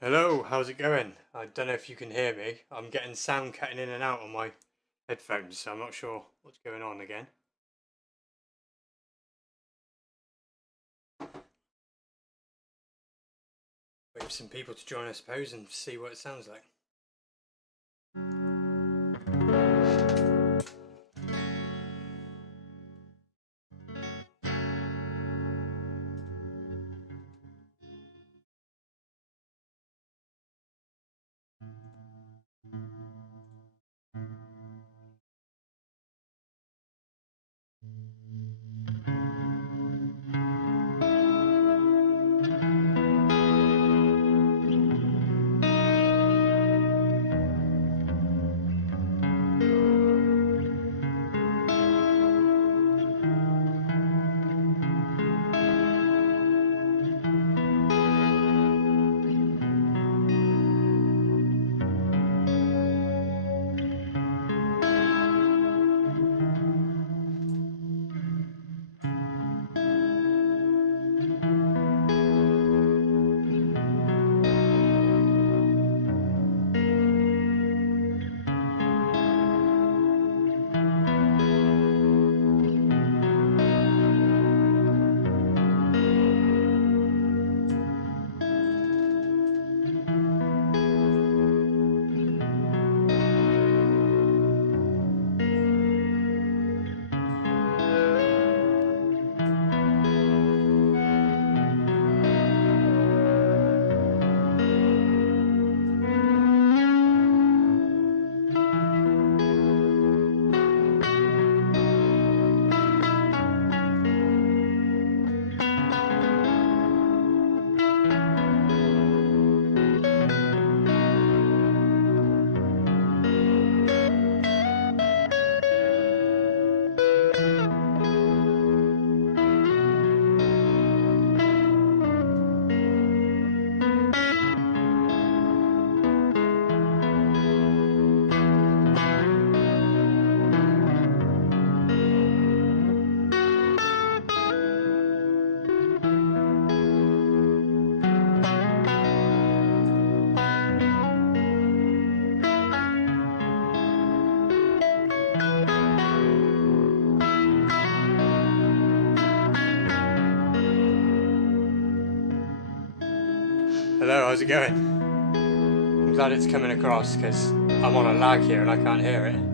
Hello, how's it going? I don't know if you can hear me. I'm getting sound cutting in and out on my headphones, so I'm not sure what's going on again. Wait for some people to join, I suppose, and see what it sounds like. Hello, how's it going? I'm glad it's coming across because I'm on a lag here and I can't hear it.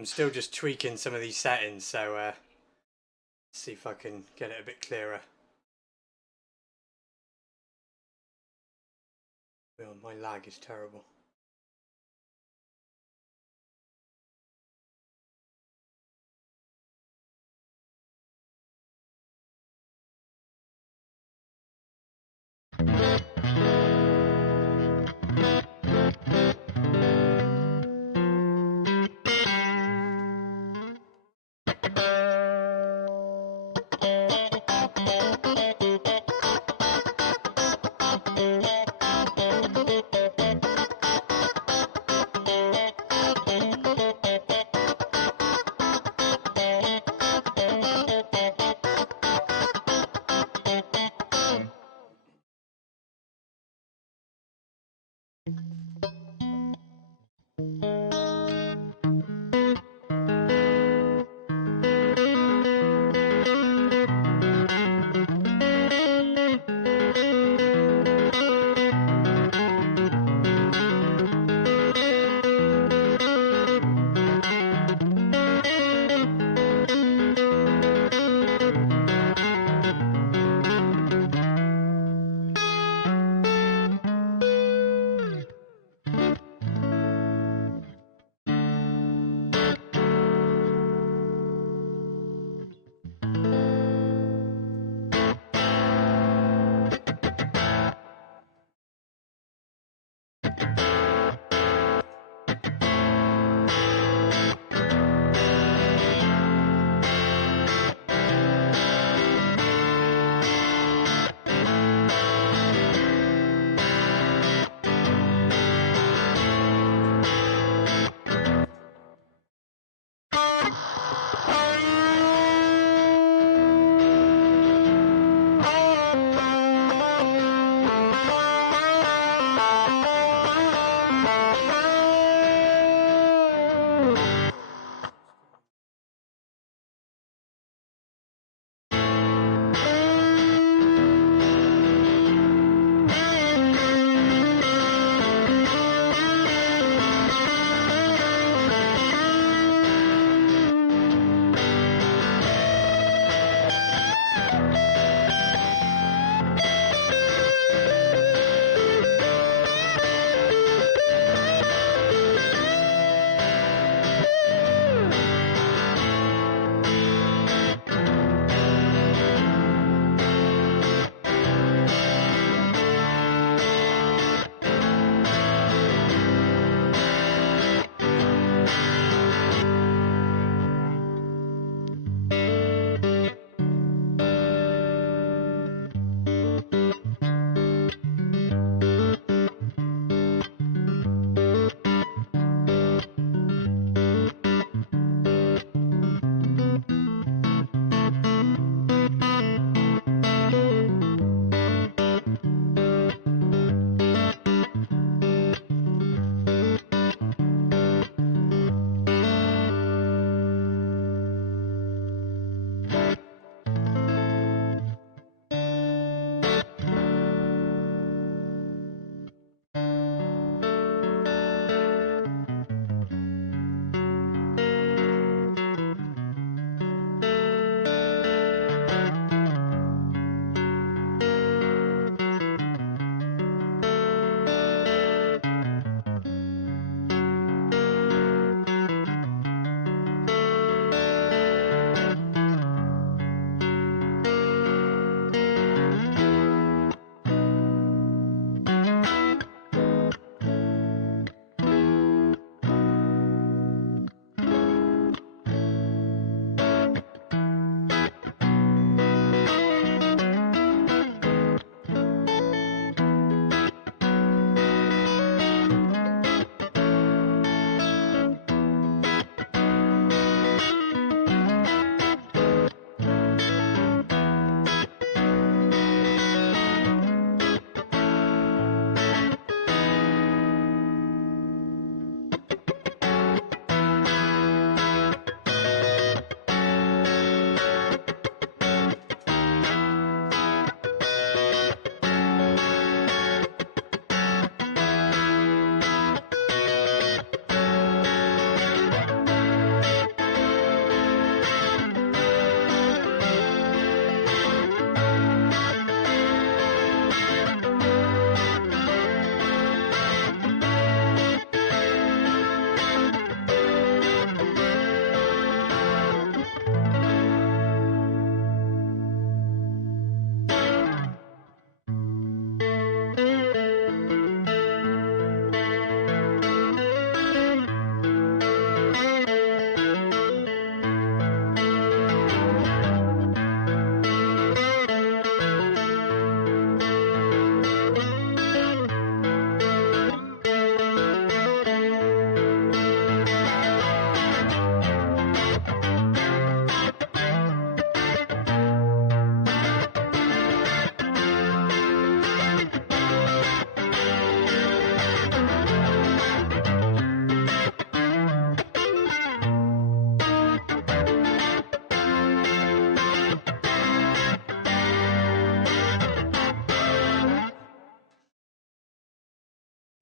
I'm still just tweaking some of these settings, so see if I can get it a bit clearer. Oh, my lag is terrible.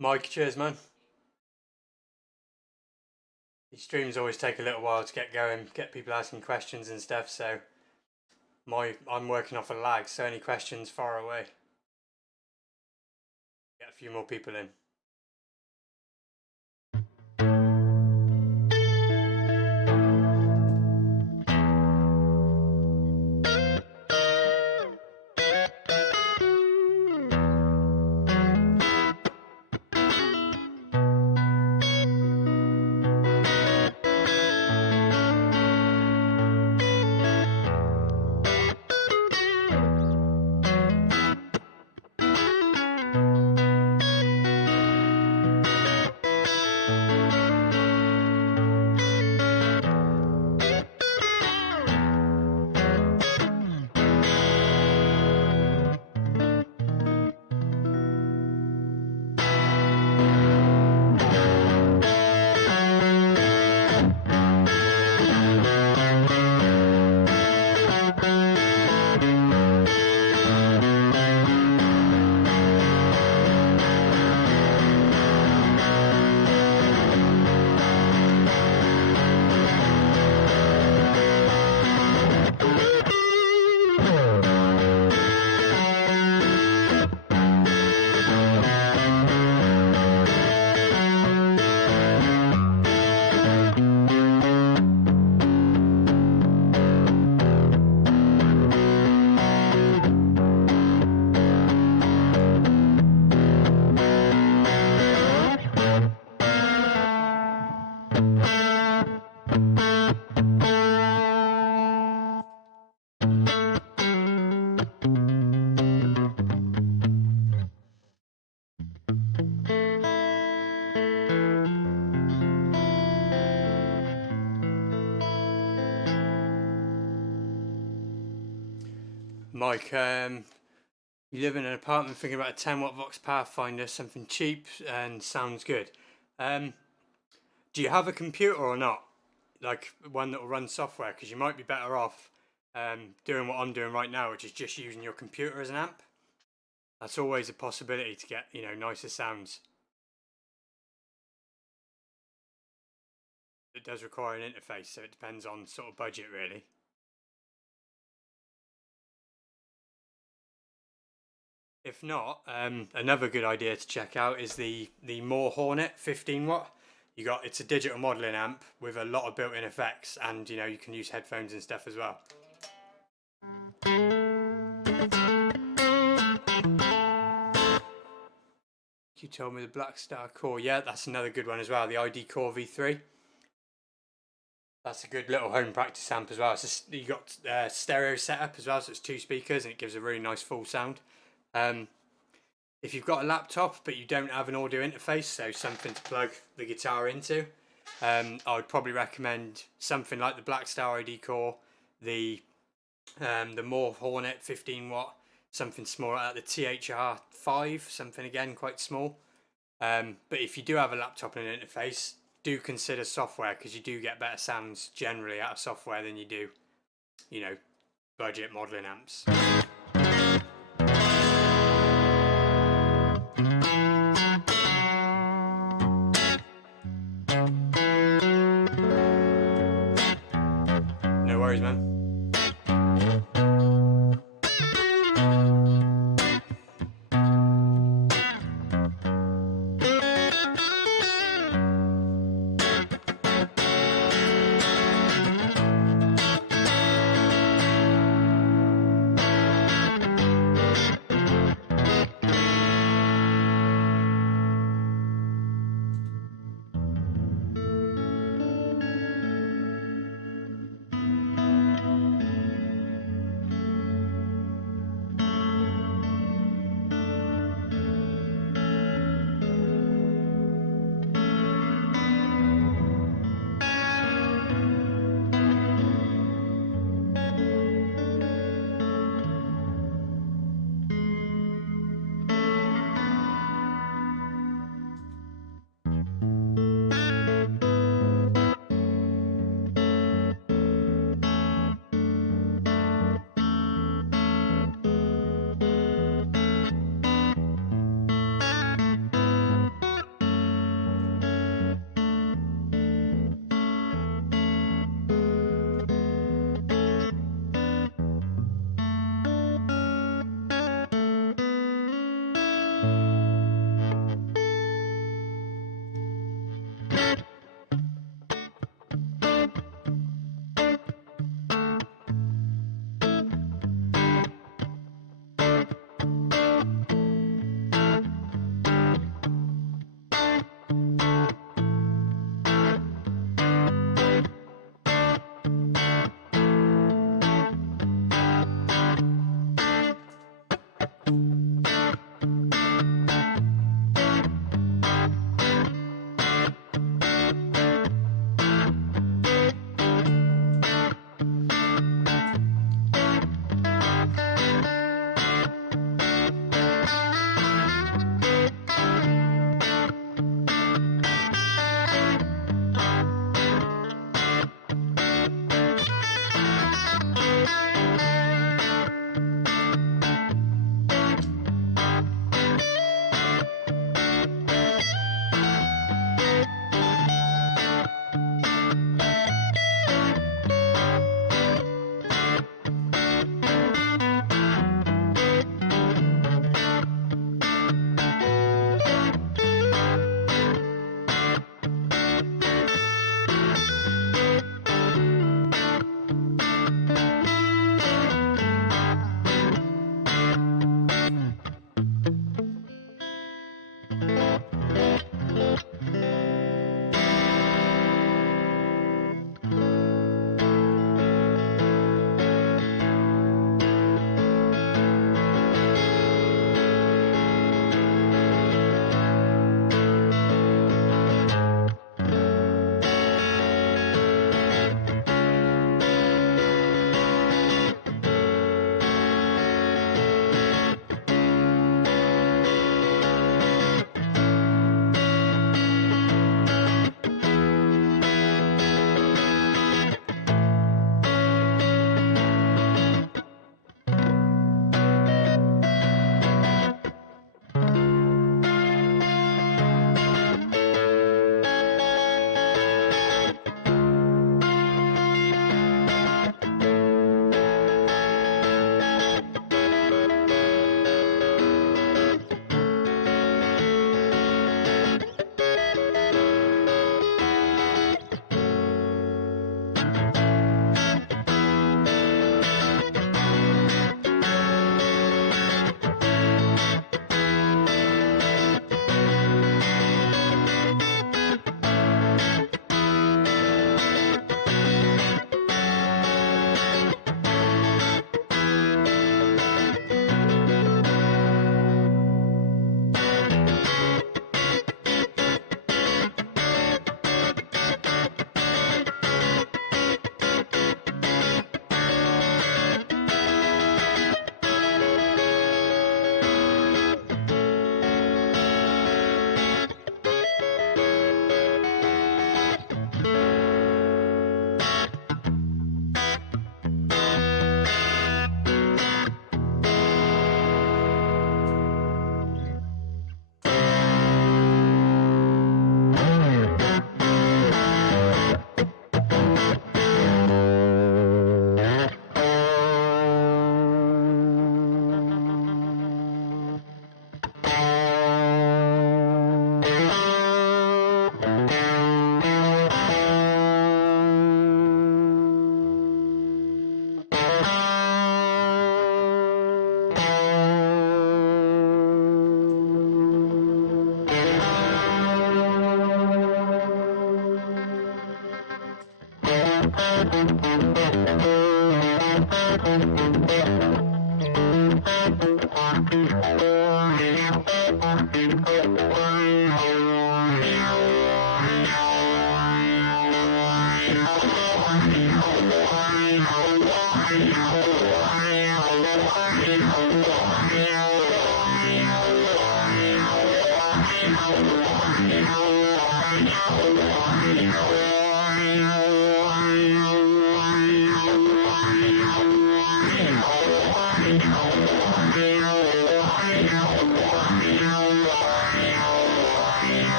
Mike, cheers, man. These streams always take a little while to get going, get people asking questions and stuff. So I'm working off a lag. So any questions, far away. Get a few more people in. Mike, you live in an apartment thinking about a 10-watt Vox Pathfinder, something cheap and sounds good. Do you have a computer or not? Like one that will run software? Because you might be better off doing what I'm doing right now, which is just using your computer as an amp. That's always a possibility to get, nicer sounds. It does require an interface, so it depends on sort of budget, really. If not, another good idea to check out is the More Hornet 15-watt. It's a digital modeling amp with a lot of built-in effects, and you can use headphones and stuff as well. You told me the Black Star Core. Yeah, that's another good one as well. The ID Core V3. That's a good little home practice amp as well. You got stereo setup as well, so it's 2 speakers and it gives a really nice full sound. If you've got a laptop but you don't have an audio interface, so something to plug the guitar into, I would probably recommend something like the Black Star ID Core, the More Hornet 15-watt, something small like the THR5, something again quite small. But if you do have a laptop and an interface, do consider software, because you do get better sounds generally out of software than you do, budget modeling amps. No worries, man.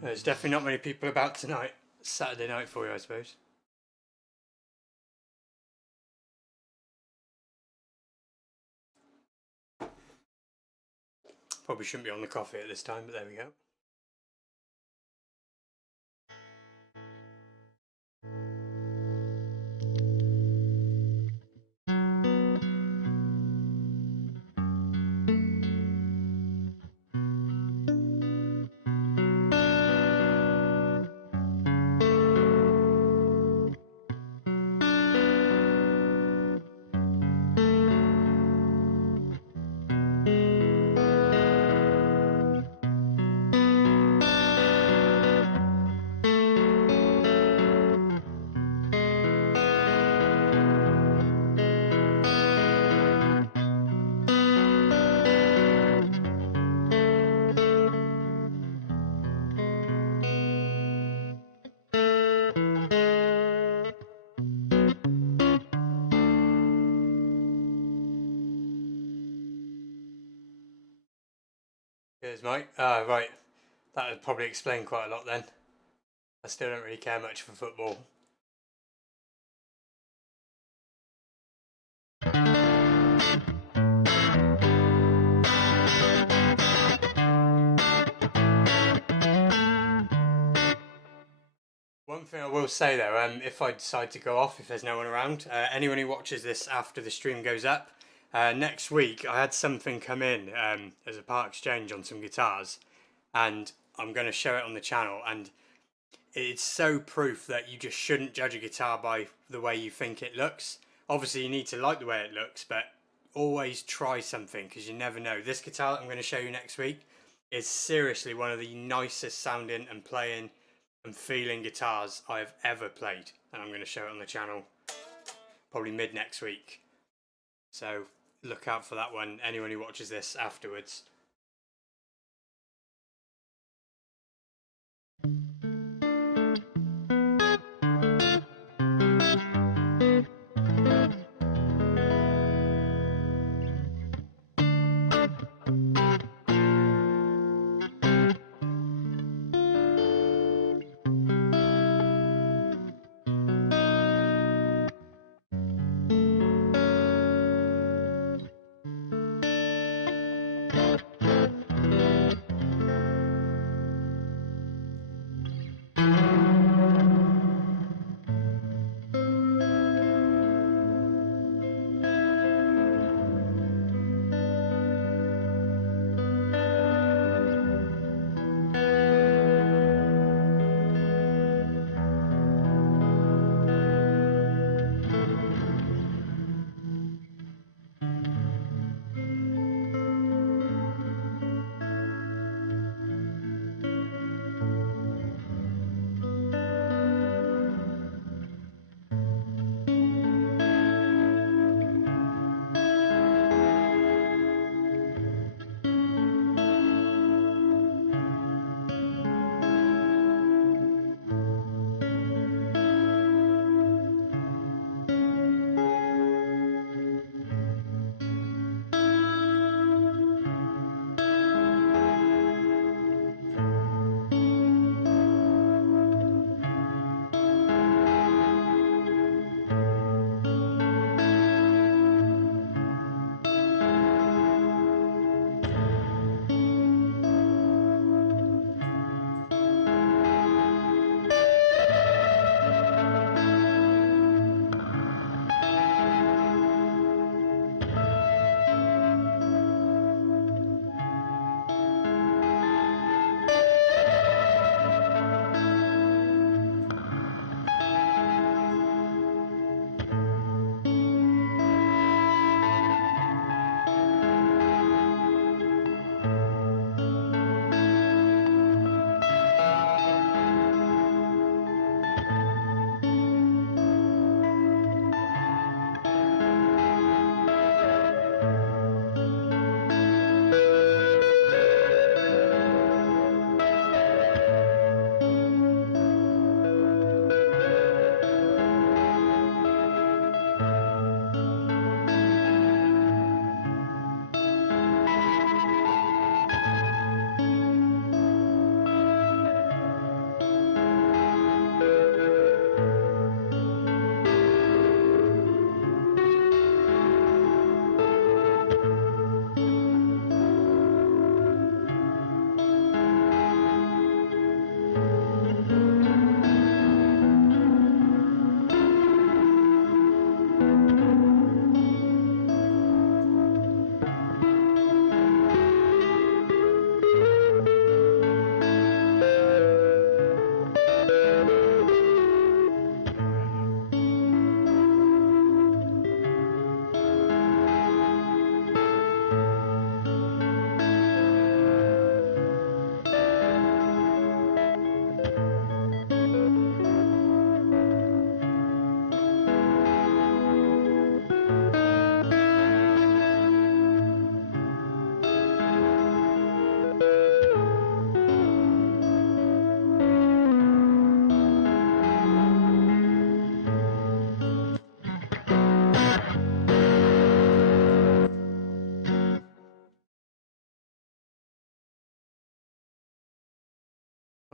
There's definitely not many people about tonight. Saturday night for you, I suppose. Probably shouldn't be on the coffee at this time, but there we go. Cheers, Mike. Right. That would probably explain quite a lot then. I still don't really care much for football. One thing I will say though, if I decide to go off, if there's no one around, anyone who watches this after the stream goes up, next week I had something come in as a part exchange on some guitars, and I'm going to show it on the channel, and it's so proof that you just shouldn't judge a guitar by the way you think it looks. Obviously you need to like the way it looks, but always try something because you never know. This guitar that I'm going to show you next week is seriously one of the nicest sounding and playing and feeling guitars I've ever played, and I'm going to show it on the channel probably mid next week, so look out for that one, anyone who watches this afterwards.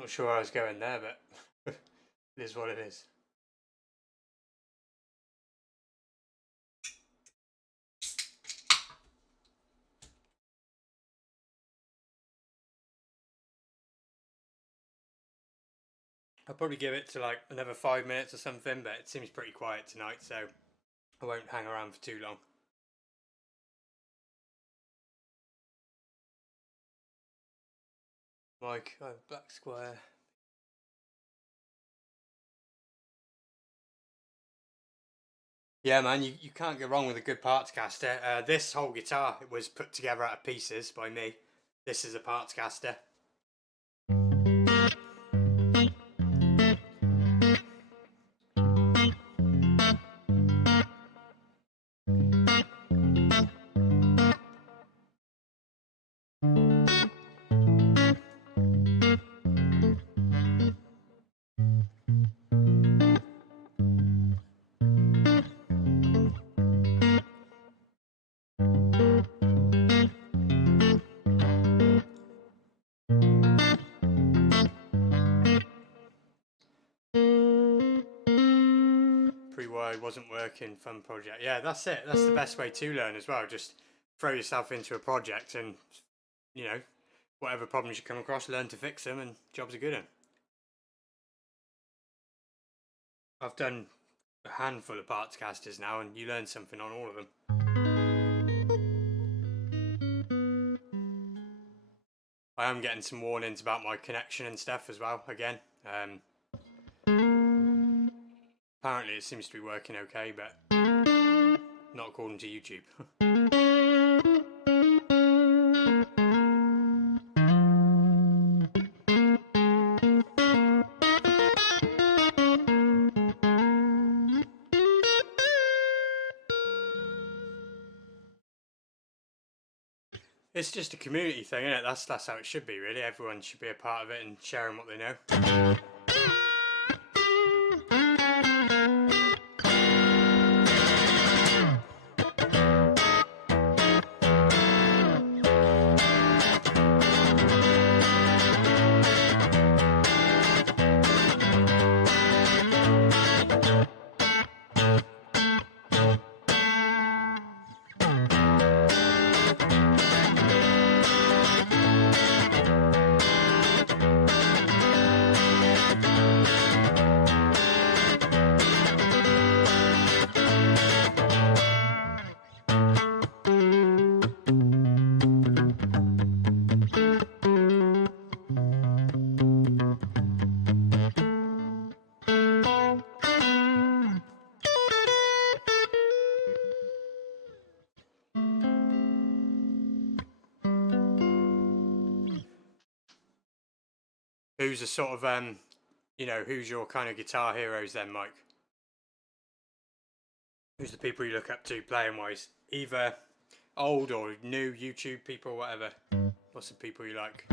Not sure where I was going there, but it is what it is. I'll probably give it to like another 5 minutes or something, but it seems pretty quiet tonight, so I won't hang around for too long. Mike, black square. Yeah, man, you can't go wrong with a good parts caster. This whole guitar was put together out of pieces by me. This is a parts caster. Pre-wired wasn't working, fun project. Yeah, that's it. That's the best way to learn as well. Just throw yourself into a project and, you know, whatever problems you come across, learn to fix them and jobs are good in. I've done a handful of parts casters now and you learn something on all of them. I am getting some warnings about my connection and stuff as well again. Apparently it seems to be working okay, but not according to YouTube. It's just a community thing, isn't it? That's how it should be, really. Everyone should be a part of it and sharing what they know. Who's a sort of who's your kind of guitar heroes then, Mike? Who's the people you look up to playing wise? Either old or new YouTube people, whatever. What's the people you like?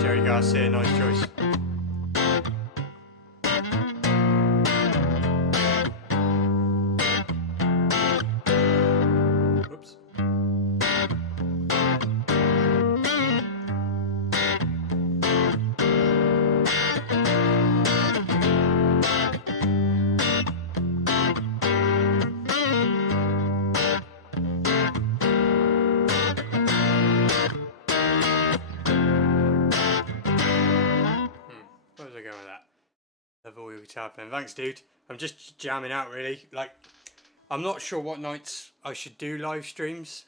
Jerry Garcia, nice choice. Whoops. Where was I going with that? Love all your guitar playing. Thanks, dude. I'm just jamming out, really. Like, I'm not sure what nights I should do live streams.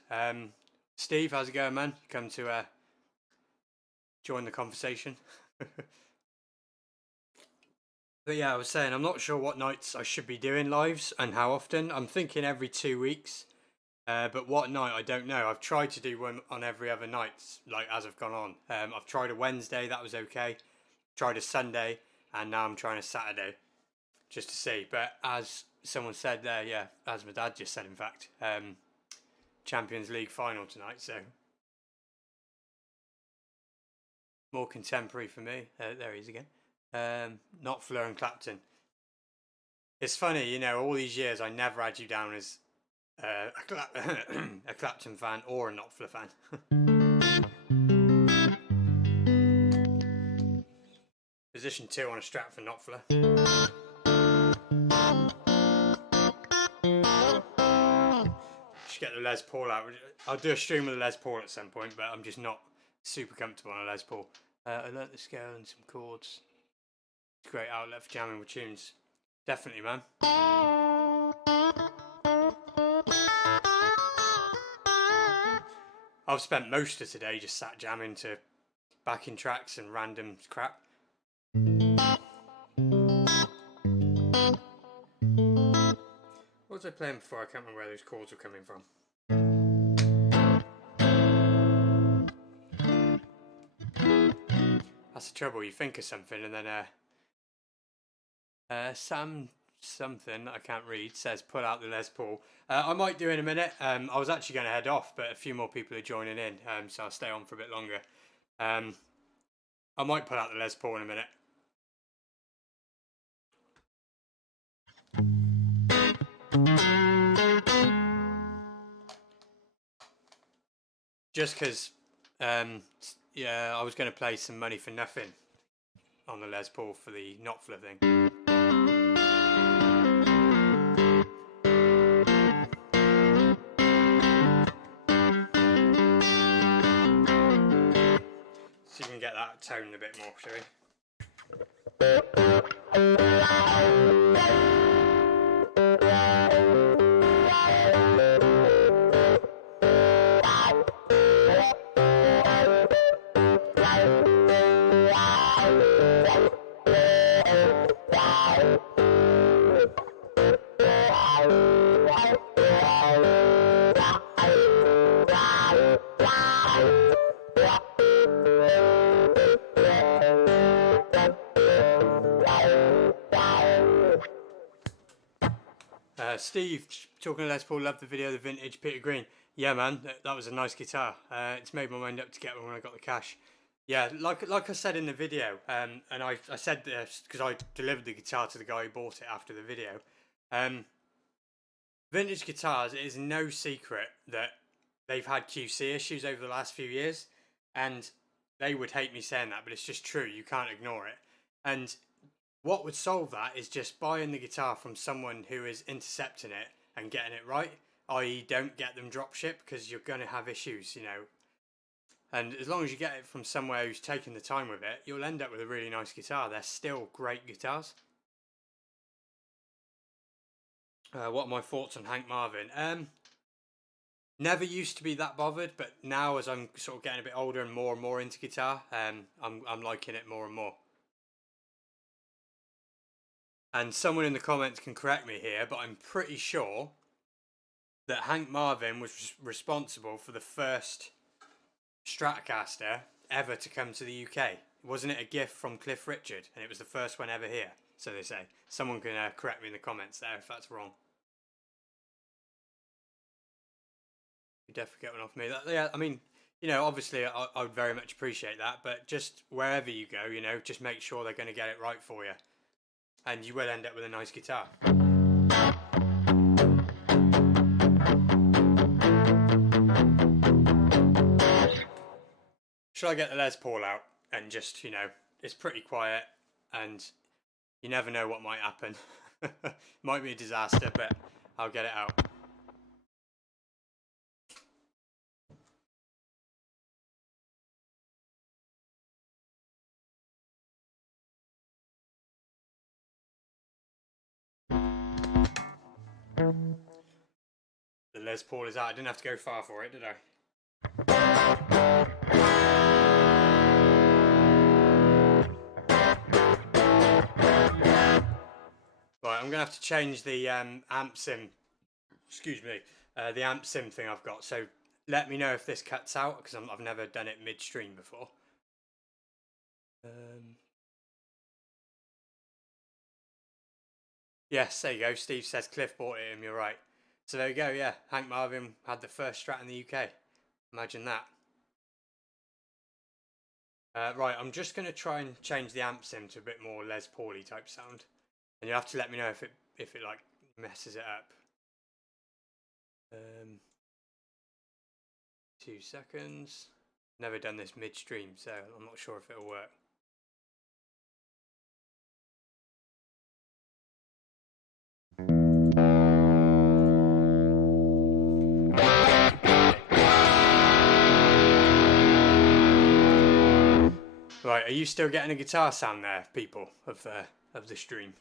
Steve, how's it going, man? You come to join the conversation. But yeah, I was saying I'm not sure what nights I should be doing lives and how often. I'm thinking every 2 weeks. But what night, I don't know. I've tried to do one on every other night, like as I've gone on. I've tried a Wednesday, that was okay. Tried a Sunday, and now I'm trying a Saturday, just to see. But as someone said there, yeah, as my dad just said, in fact, Champions League final tonight. So More contemporary for me. There he is again. Knopfler and Clapton. It's funny, you know, all these years I never had you down as a Clapton fan or a Knopfler fan. Position 2 on a Strat for Knopfler. Just get the Les Paul out. I'll do a stream with the Les Paul at some point, but I'm just not super comfortable on a Les Paul. I learnt the scale and some chords. It's a great outlet for jamming with tunes. Definitely, man. I've spent most of today just sat jamming to backing tracks and random crap. What was I playing before? I can't remember where those chords were coming from. That's the trouble, you think of something and then Sam something I can't read says pull out the Les Paul. I might do in a minute. I was actually going to head off, but a few more people are joining in, so I'll stay on for a bit longer. I might pull out the Les Paul in a minute. Just because, yeah, I was going to play some Money for Nothing on the Les Paul for the Knopfler thing. So you can get that tone a bit more, shall we? Steve, talking to Les Paul, loved the video, the vintage Peter Green. Yeah, man, that was a nice guitar. It's made my mind up to get one when I got the cash. Yeah, like I said in the video, and I said this because I delivered the guitar to the guy who bought it after the video. Vintage guitars, it is no secret that they've had QC issues over the last few years, and they would hate me saying that, but it's just true. You can't ignore it. And what would solve that is just buying the guitar from someone who is intercepting it and getting it right, i.e. don't get them drop ship, because you're going to have issues, you know. And as long as you get it from somewhere who's taking the time with it, you'll end up with a really nice guitar. They're still great guitars. What are my thoughts on Hank Marvin? Never used to be that bothered, but now as I'm sort of getting a bit older and more into guitar, I'm liking it more and more. And someone in the comments can correct me here, but I'm pretty sure that Hank Marvin was responsible for the first Stratocaster ever to come to the UK. Wasn't it a gift from Cliff Richard? And it was the first one ever here, so they say. Someone can correct me in the comments there if that's wrong. You definitely get one off me. Yeah, I mean, you know, obviously I would very much appreciate that, but just wherever you go, you know, just make sure they're going to get it right for you. And you will end up with a nice guitar. Should I get the Les Paul out and just, you know, it's pretty quiet and you never know what might happen. Might be a disaster, but I'll get it out. The Les Paul is out. I didn't have to go far for it, did I? Right, I'm going to have to change the amp sim. Excuse me. The amp sim thing I've got. So let me know if this cuts out, because I've never done it midstream before. Yes, there you go. Steve says Cliff bought it him. You're right. So there you go. Yeah, Hank Marvin had the first Strat in the UK. Imagine that. Right, I'm just going to try and change the amp sim to a bit more Les Pauly type sound. And you'll have to let me know if it like messes it up. 2 seconds. Never done this midstream, so I'm not sure if it'll work. Right, are you still getting a guitar sound there, people of the stream?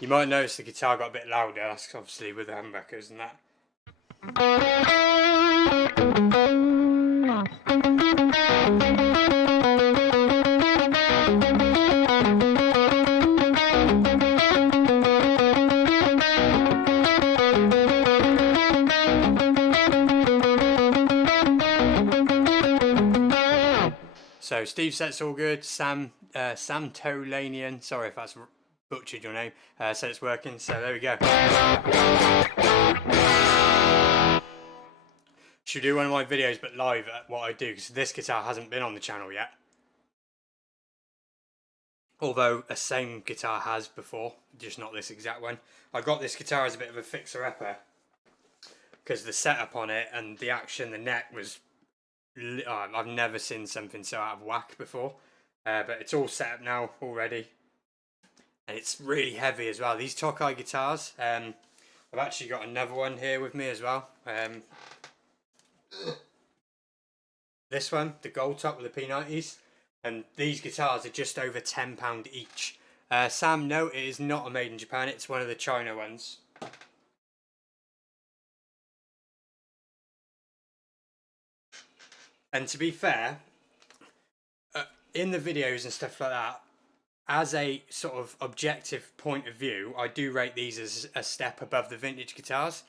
You might notice the guitar got a bit louder. That's obviously with the humbuckers and that. So Steve said it's all good. Sam Tolanian, sorry if that's butchered your name, said it's working. So there we go. Should do one of my videos but live at what I do, because this guitar hasn't been on the channel yet. Although a same guitar has before, just not this exact one. I got this guitar as a bit of a fixer-upper because the setup on it and the action, the neck was... I've never seen something so out of whack before. But it's all set up now already. And it's really heavy as well. These Tokai guitars, I've actually got another one here with me as well. This one, the gold top with the P90s. And these guitars are just over £10 each. Sam, no, it is not a made in Japan. It's one of the China ones. And to be fair, in the videos and stuff like that, as a sort of objective point of view, I do rate these as a step above the vintage guitars.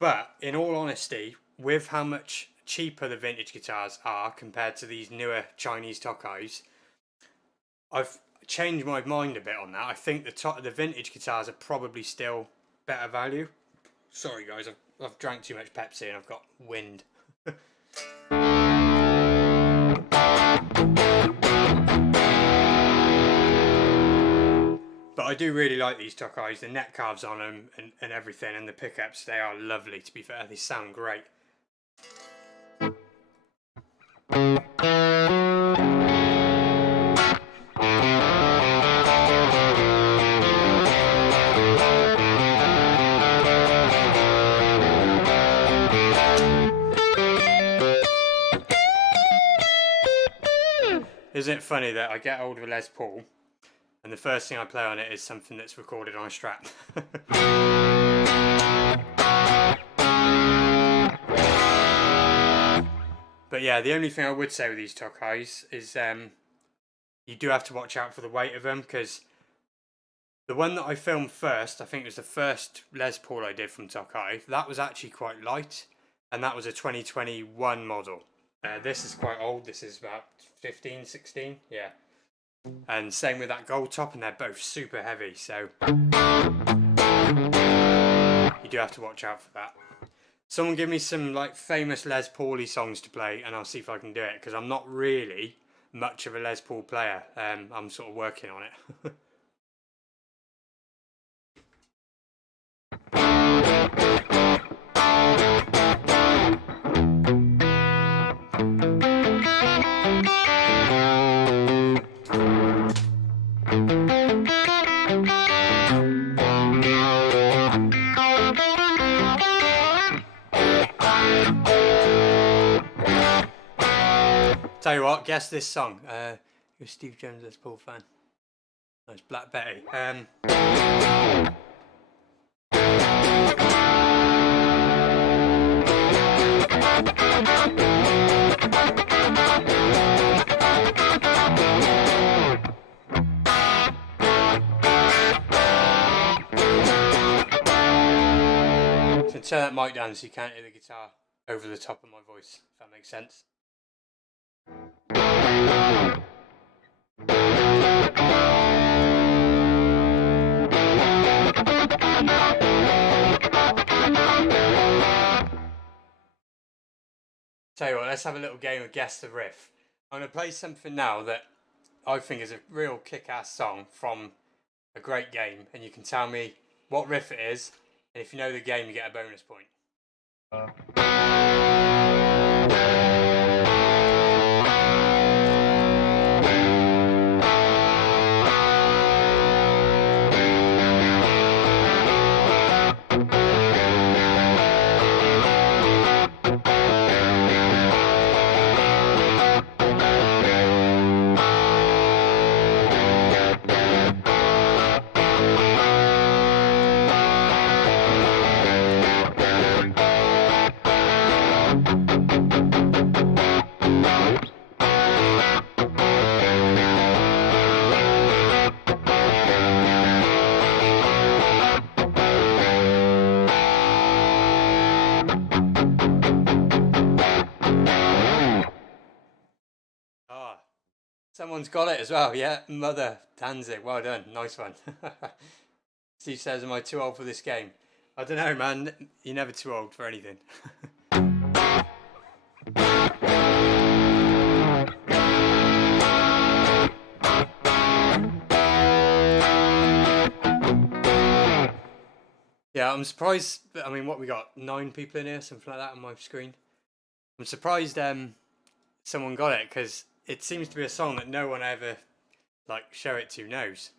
But in all honesty, with how much cheaper the vintage guitars are compared to these newer Chinese Tokais, I've changed my mind a bit on that. I think the vintage guitars are probably still better value. Sorry guys, I've drank too much Pepsi and I've got wind. But I do really like these Tokais, the neck carves on them and everything, and the pickups, they are lovely to be fair, they sound great. Isn't it funny that I get hold of a Les Paul and the first thing I play on it is something that's recorded on a Strat? But yeah, the only thing I would say with these Tokais is you do have to watch out for the weight of them, because the one that I filmed first, I think it was the first Les Paul I did from Tokai, that was actually quite light, and that was a 2021 model. This is quite old, this is about 15, 16, yeah. And same with that gold top, and they're both super heavy, so you do have to watch out for that. Someone give me some like famous Les Pauly songs to play and I'll see if I can do it, because I'm not really much of a Les Paul player. I'm sort of working on it. Tell you what, guess this song. You're a Steve Jones Les Paul fan. That's Black Betty. So turn that mic down so you can't hear the guitar. over the top of my voice, if that makes sense. Tell you what, let's have a little game of Guess the Riff. I'm going to play something now that I think is a real kick-ass song from a great game, and you can tell me what riff it is, and if you know the game, you get a bonus point. Someone's got it as well, yeah. Mother Danzig, well done, nice one. Steve says, am I too old for this game? I don't know, man. You're never too old for anything. Yeah, I'm surprised. I mean, what we got? 9 people in here, something like that on my screen. I'm surprised someone got it, because it seems to be a song that no one ever, like, show it to knows.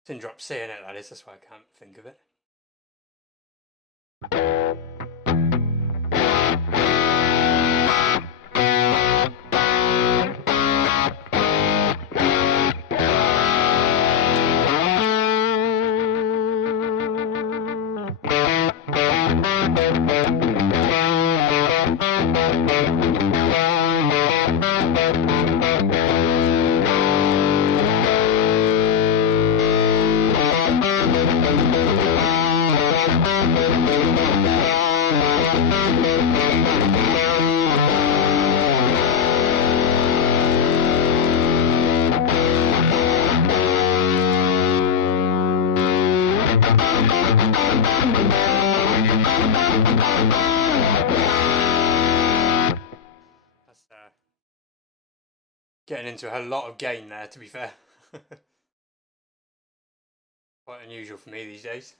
It's in drop C in it, that is, that's why I can't think of it. Getting into a lot of gain there, to be fair. Quite unusual for me these days.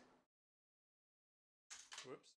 Whoops.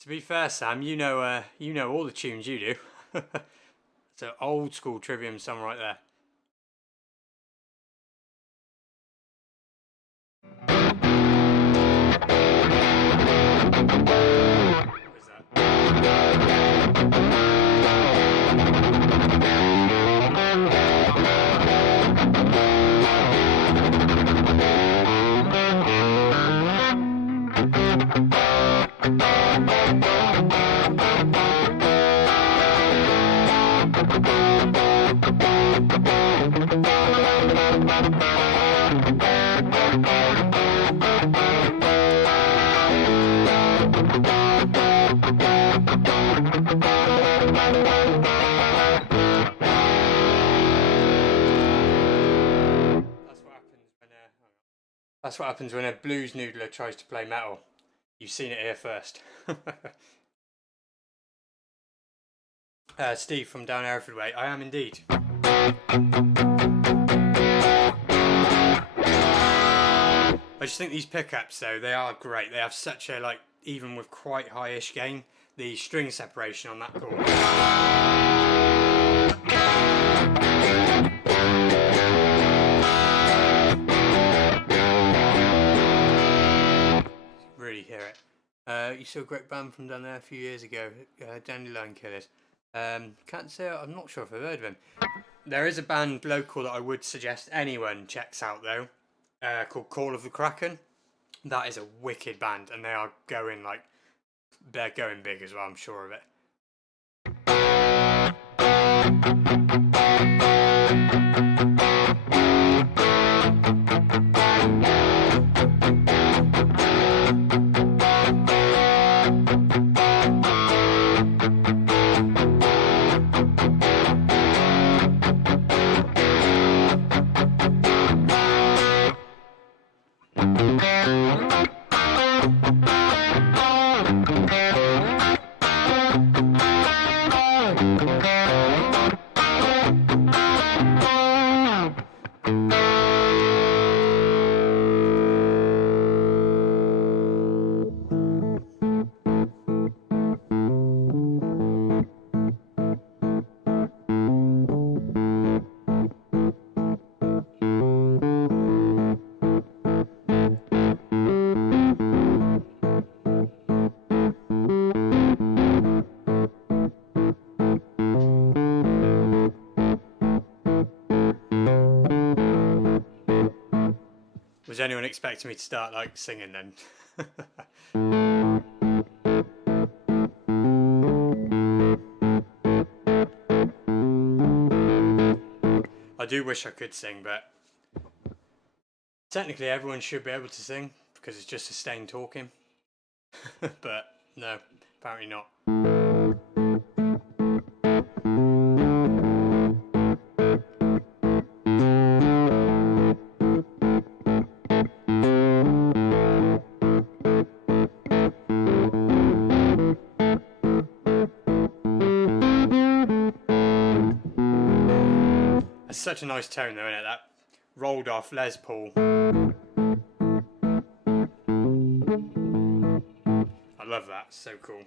To be fair, Sam, you know all the tunes you do. It's an old school Trivium song right there. What is that? That's what happens when a blues noodler tries to play metal. You've seen it here first. Steve from down Hereford Way. I am indeed. I just think these pickups though, they are great. They have such a, like, even with quite high-ish gain, the string separation on that chord. Really hear it. You saw a great band from down there a few years ago, Dandelion Killers. Can't say, I'm not sure if I've heard of him. There is a band local that I would suggest anyone checks out though, called Call of the Kraken. That is a wicked band, and they are going, like, they're going big as well, I'm sure of it. Was anyone expecting me to start, like, singing then? I do wish I could sing, but technically everyone should be able to sing because it's just sustained talking. But no, apparently not. It's such a nice tone though, isn't it? That rolled off Les Paul. I love that, so cool.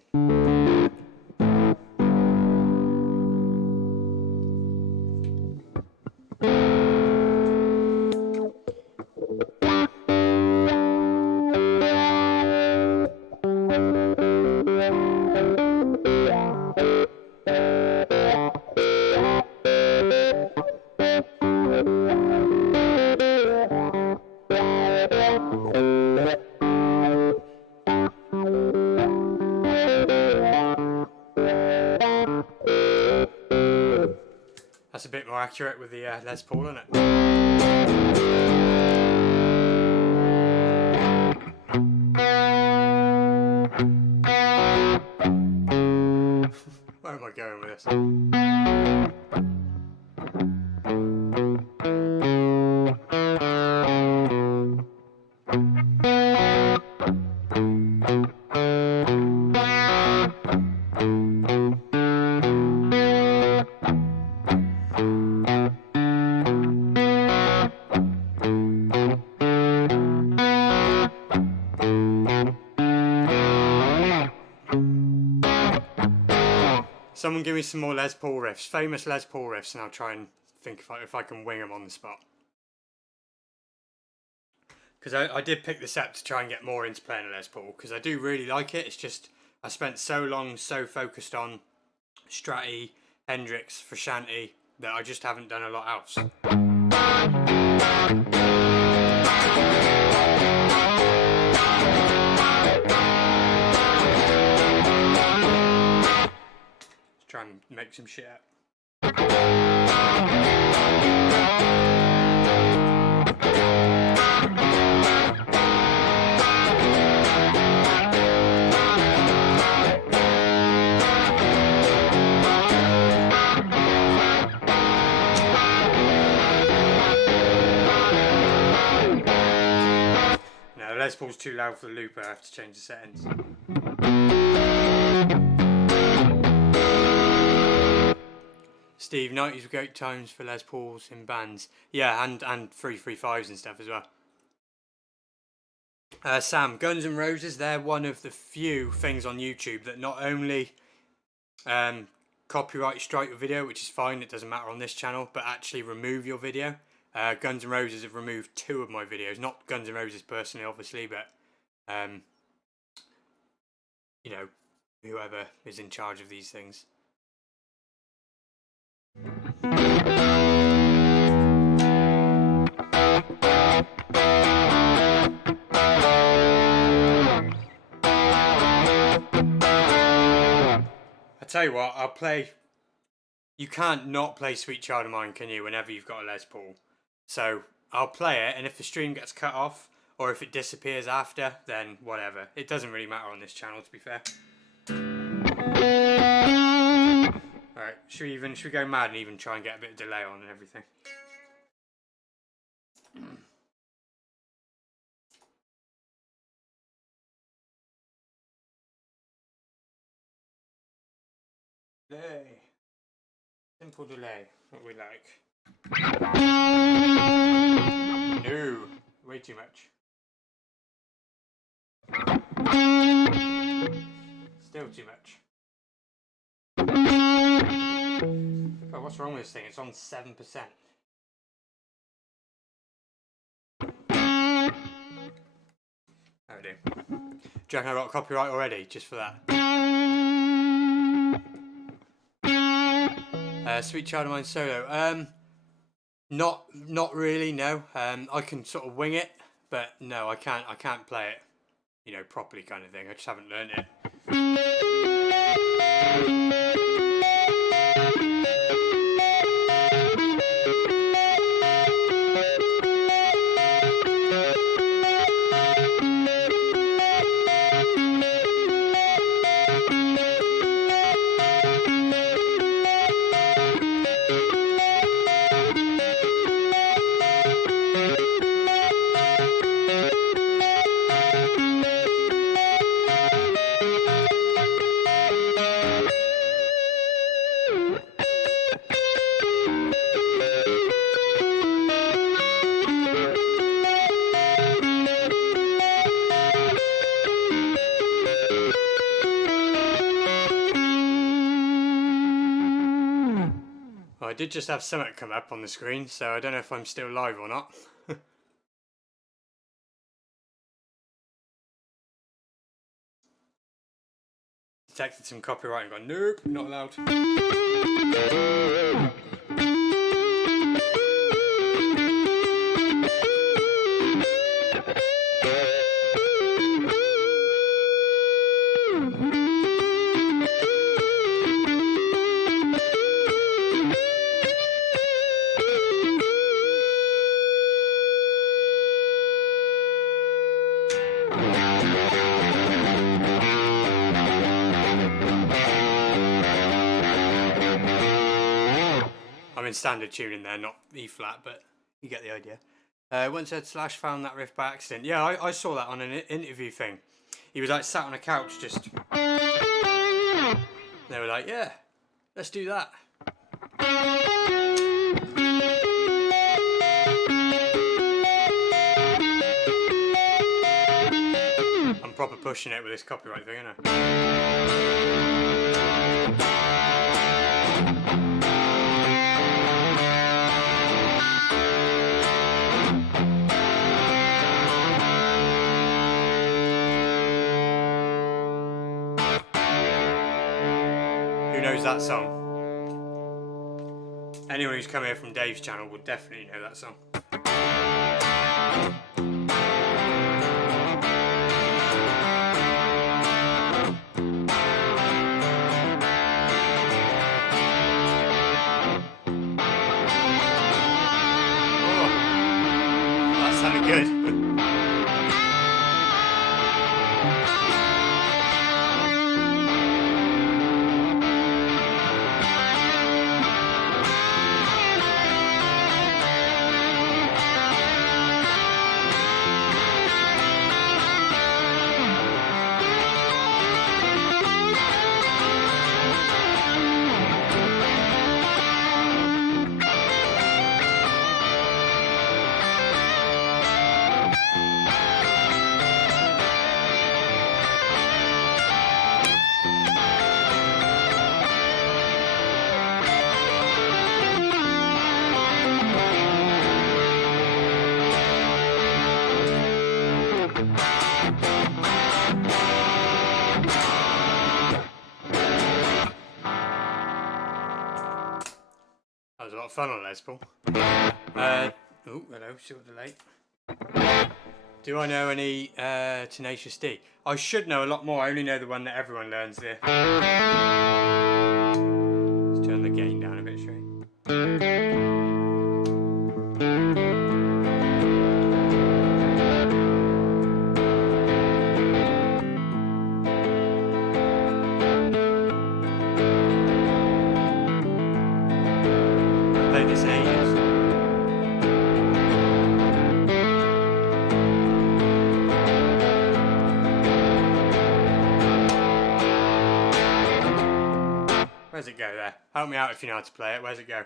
That's a bit more accurate with the Les Paul, isn't it? Where am I going with this? Someone give me some more Les Paul riffs, famous Les Paul riffs, and I'll try and think if I can wing them on the spot. Because I did pick this up to try and get more into playing a Les Paul, because I do really like it. It's just, I spent so long so focused on Stratty, Hendrix, Frusciante, that I just haven't done a lot else. Try and make some shit up. Les Paul's too loud for the looper, I have to change the settings. Steve, 90s were great times for Les Pauls in bands. Yeah, and 335s and stuff as well. Sam, Guns N' Roses, they're one of the few things on YouTube that not only copyright strike your video, which is fine, it doesn't matter on this channel, but actually remove your video. Guns N' Roses have removed 2 of my videos, not Guns N' Roses personally, obviously, but you know, whoever is in charge of these things. I tell you what, I'll play. You can't not play Sweet Child of Mine, can you, whenever you've got a Les Paul? So I'll play it, and if the stream gets cut off, or if it disappears after, then whatever. It doesn't really matter on this channel, to be fair. Alright, should we go mad and even try and get a bit of delay on and everything? Delay. Simple delay, what we like. No, way too much. Still too much. God, what's wrong with this thing? It's on 7%. How do? Do you reckon I got copyright already, just for that? Sweet Child of Mine solo. Not really, no. I can sort of wing it, but no, I can't play it, you know, properly kind of thing. I just haven't learned it. I did just have something come up on the screen, so I don't know if I'm still live or not. Detected some copyright and gone, nope, not allowed. I'm in standard tuning there, not E flat, but you get the idea. Once heard Slash found that riff by accident. Yeah, I saw that on an interview thing. He was like sat on a couch just... They were like, yeah, let's do that. I'm proper pushing it with this copyright thing, ain't I? Who knows that song? Anyone who's come here from Dave's channel would definitely know that song. Oh, that sounded good. of fun on Les Paul. Oh, hello, short delay. Do I know any Tenacious D? I should know a lot more. I only know the one that everyone learns there. Let's turn the gain down a bit, shall we? I've played this in ages. Where's it go there? Help me out if you know how to play it. Where's it go?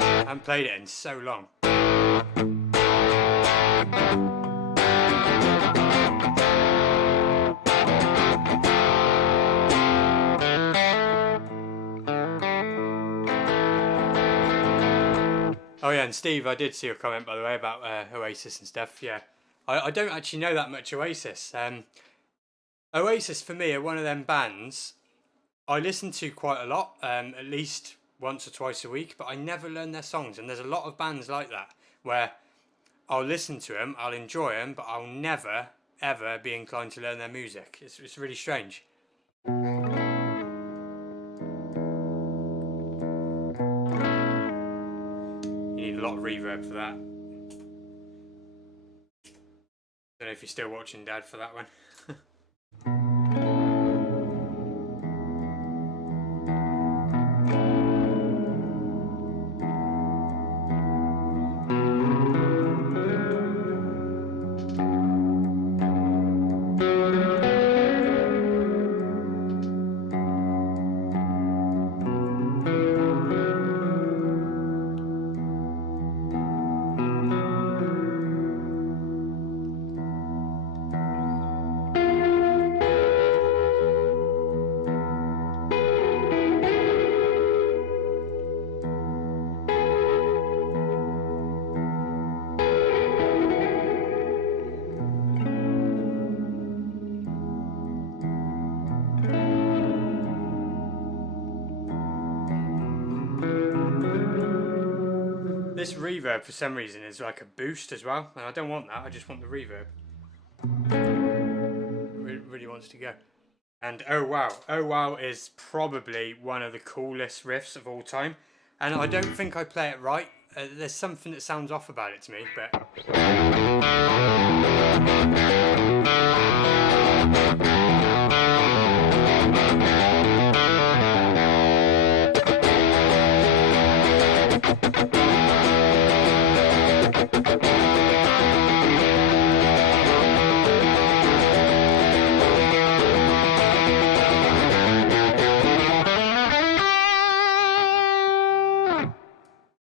I haven't played it in so long. Oh yeah, and Steve, I did see your comment, by the way, about Oasis and stuff. Yeah, I don't actually know that much Oasis. Oasis, for me, are one of them bands I listen to quite a lot, at least once or twice a week, but I never learn their songs. And there's a lot of bands like that, where I'll listen to them, I'll enjoy them, but I'll never, ever be inclined to learn their music. It's really strange. You need a lot of reverb for that. Don't know if you're still watching, Dad, for that one. This reverb for some reason is like a boost as well, and I don't want that, I just want the reverb. It really wants to go. And oh wow is probably one of the coolest riffs of all time, and I don't think I play it right. There's something that sounds off about it to me, but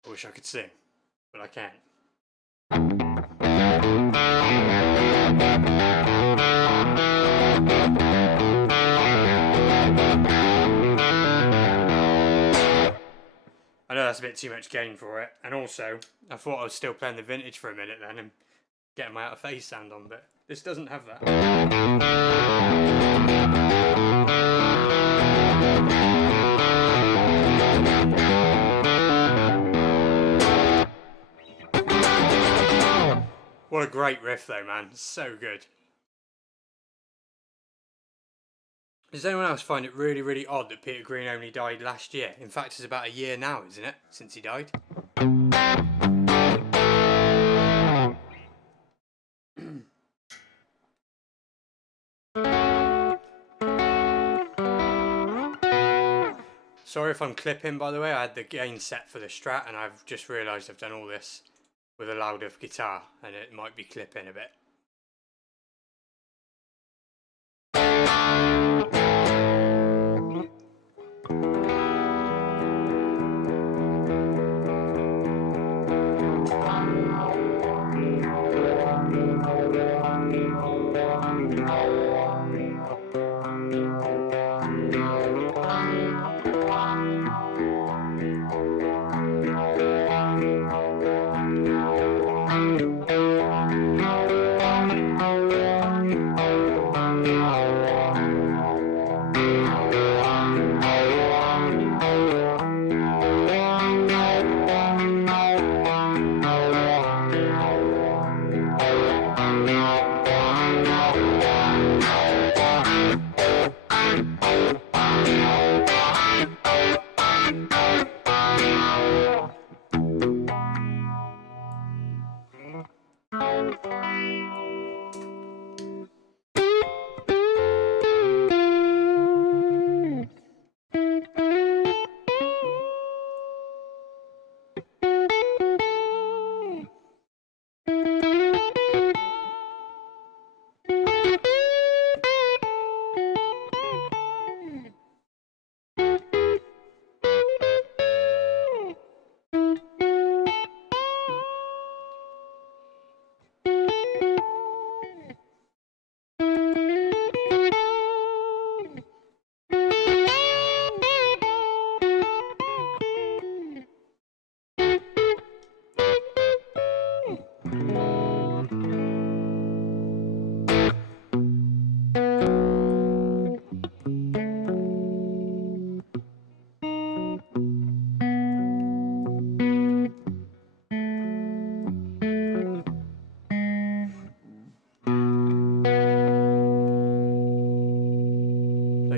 I wish I could sing, but I can't. I know that's a bit too much gain for it, and also I thought I was still playing the vintage for a minute then and getting my out of phase sound on, but this doesn't have that. What a great riff though, man. It's so good. Does anyone else find it really, really odd that Peter Green only died last year? In fact, it's about a year now, isn't it, since he died? Sorry if I'm clipping, by the way. I had the gain set for the Strat and I've just realised I've done all this with a louder guitar and it might be clipping a bit.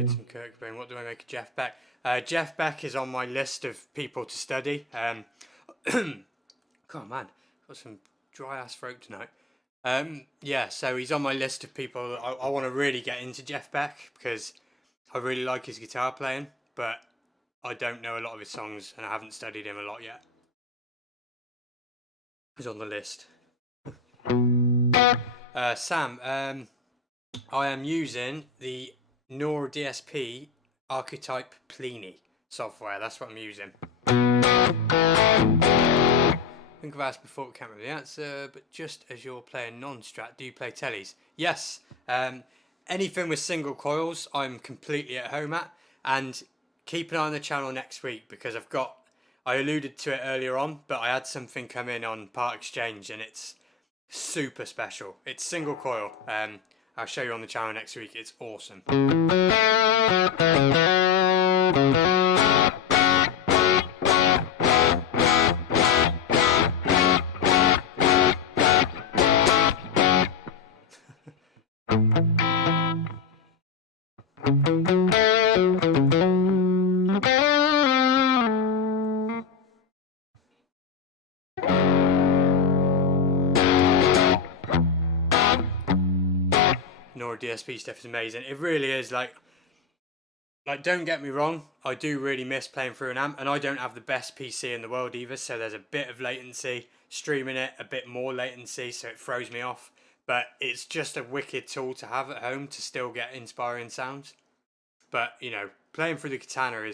played some Kurt Cobain. What do I make of Jeff Beck? Jeff Beck is on my list of people to study. God, man, got some dry ass throat tonight. Yeah, so he's on my list of people. I want to really get into Jeff Beck because I really like his guitar playing, but I don't know a lot of his songs and I haven't studied him a lot yet. He's on the list. Sam, I am using the Nora DSP Archetype Plini software. That's what I'm using. I think I've asked before, can't remember the answer, but just as you're playing non-strat, do you play tellies? Yes. Anything with single coils, I'm completely at home at. And keep an eye on the channel next week because I alluded to it earlier on, but I had something come in on Part Exchange and it's super special. It's single coil. I'll show you on the channel next week. It's awesome. Nora DSP stuff is amazing. It really is. Like don't get me wrong, I do really miss playing through an amp, and I don't have the best PC in the world either, so there's a bit of latency. Streaming it, a bit more latency, so it throws me off. But it's just a wicked tool to have at home to still get inspiring sounds. But, you know, playing through the Katana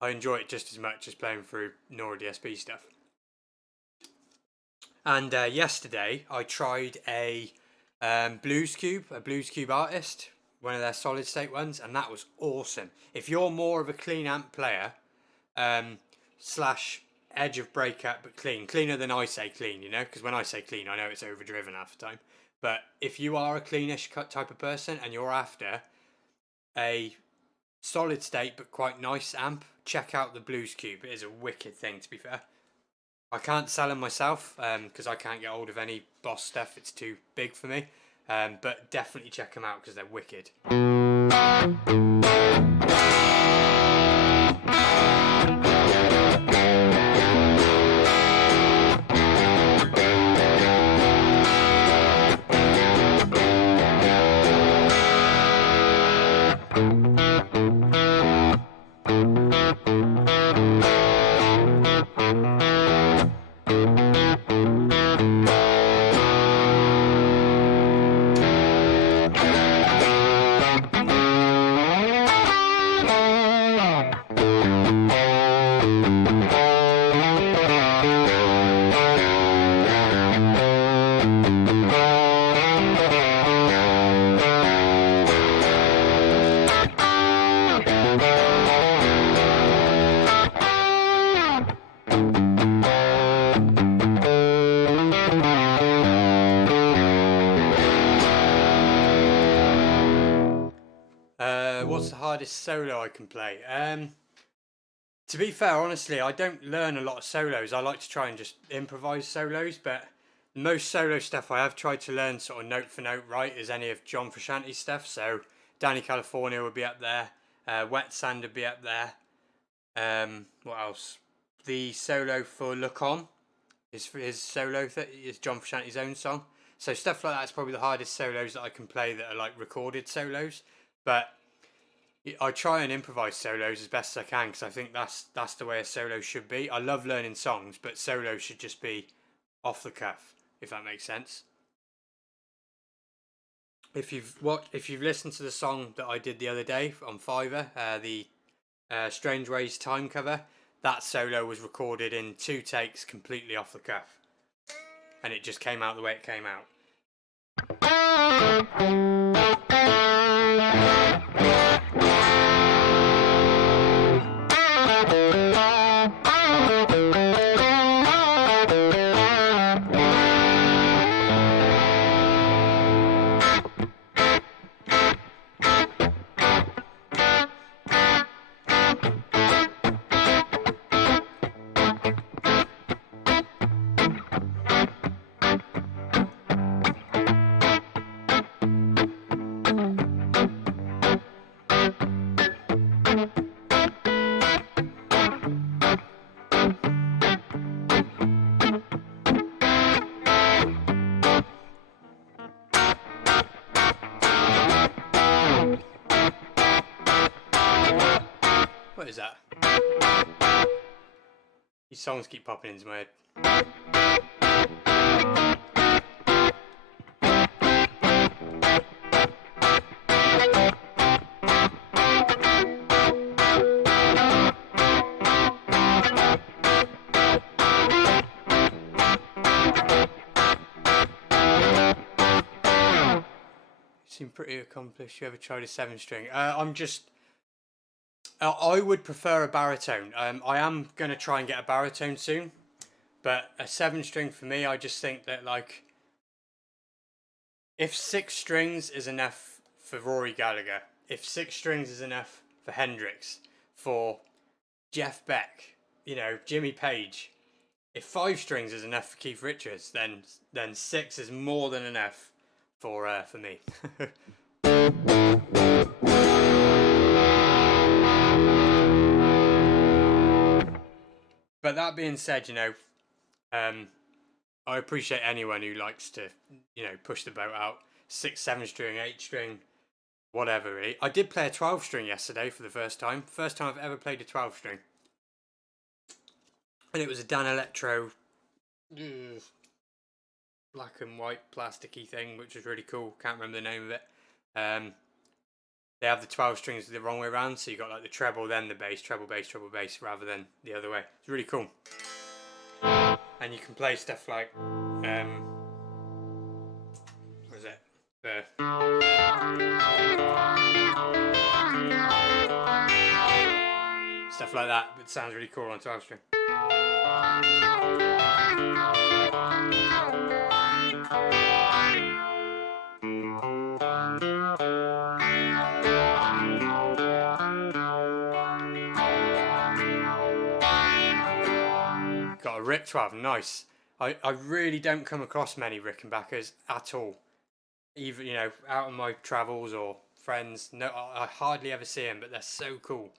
I enjoy it just as much as playing through Nora DSP stuff. And yesterday, I tried a Blues Cube artist, one of their solid state ones, and that was awesome. If you're more of a clean amp player, slash edge of breakup but cleaner than I say clean, you know, because when I say clean, I know it's overdriven half the time. But if you are a cleanish type of person and you're after a solid state but quite nice amp, check out the Blues Cube. It is a wicked thing, to be fair. I can't sell them myself because I can't get hold of any Boss stuff. It's too big for me. But definitely check them out because they're wicked. What's the hardest solo I can play? To be fair, honestly, I don't learn a lot of solos. I like to try and just improvise solos, but most solo stuff I have tried to learn sort of note for note right is any of John Frusciante's stuff. So Danny California would be up there, Wet Sand would be up there. What else? The solo for Look On is for his solo is John Frusciante's own song. So stuff like that's probably the hardest solos that I can play that are like recorded solos. But I try and improvise solos as best as I can because I think that's the way a solo should be. I love learning songs, but solos should just be off the cuff, if that makes sense. If you've listened to the song that I did the other day on Fiverr, the Strange Ways time cover, that solo was recorded in 2 takes completely off the cuff, and it just came out the way it came out. What is that? These songs keep popping into my head. Seem pretty accomplished. You ever tried a 7-string? I would prefer a baritone. I am going to try and get a baritone soon. But a 7-string for me, I just think that, like, if 6 strings is enough for Rory Gallagher, if 6 strings is enough for Hendrix, for Jeff Beck, you know, Jimmy Page, if 5 strings is enough for Keith Richards, then 6 is more than enough for me. But that being said, you know, I appreciate anyone who likes to, you know, push the boat out. 6, 7-string, 8-string, whatever. Really. I did play a 12-string yesterday for the first time. First time I've ever played a 12-string. And it was a Dan Electro black and white plasticky thing, which was really cool. Can't remember the name of it. They have the 12 strings the wrong way around, so you got like the treble, then the bass, treble, bass, rather than the other way. It's really cool. And you can play stuff like, what is it? Stuff like that, but it sounds really cool on 12 string. Got a Rick 12, nice. I really don't come across many Rickenbackers at all. Even, you know, out on my travels or friends, no, I hardly ever see them, but they're so cool.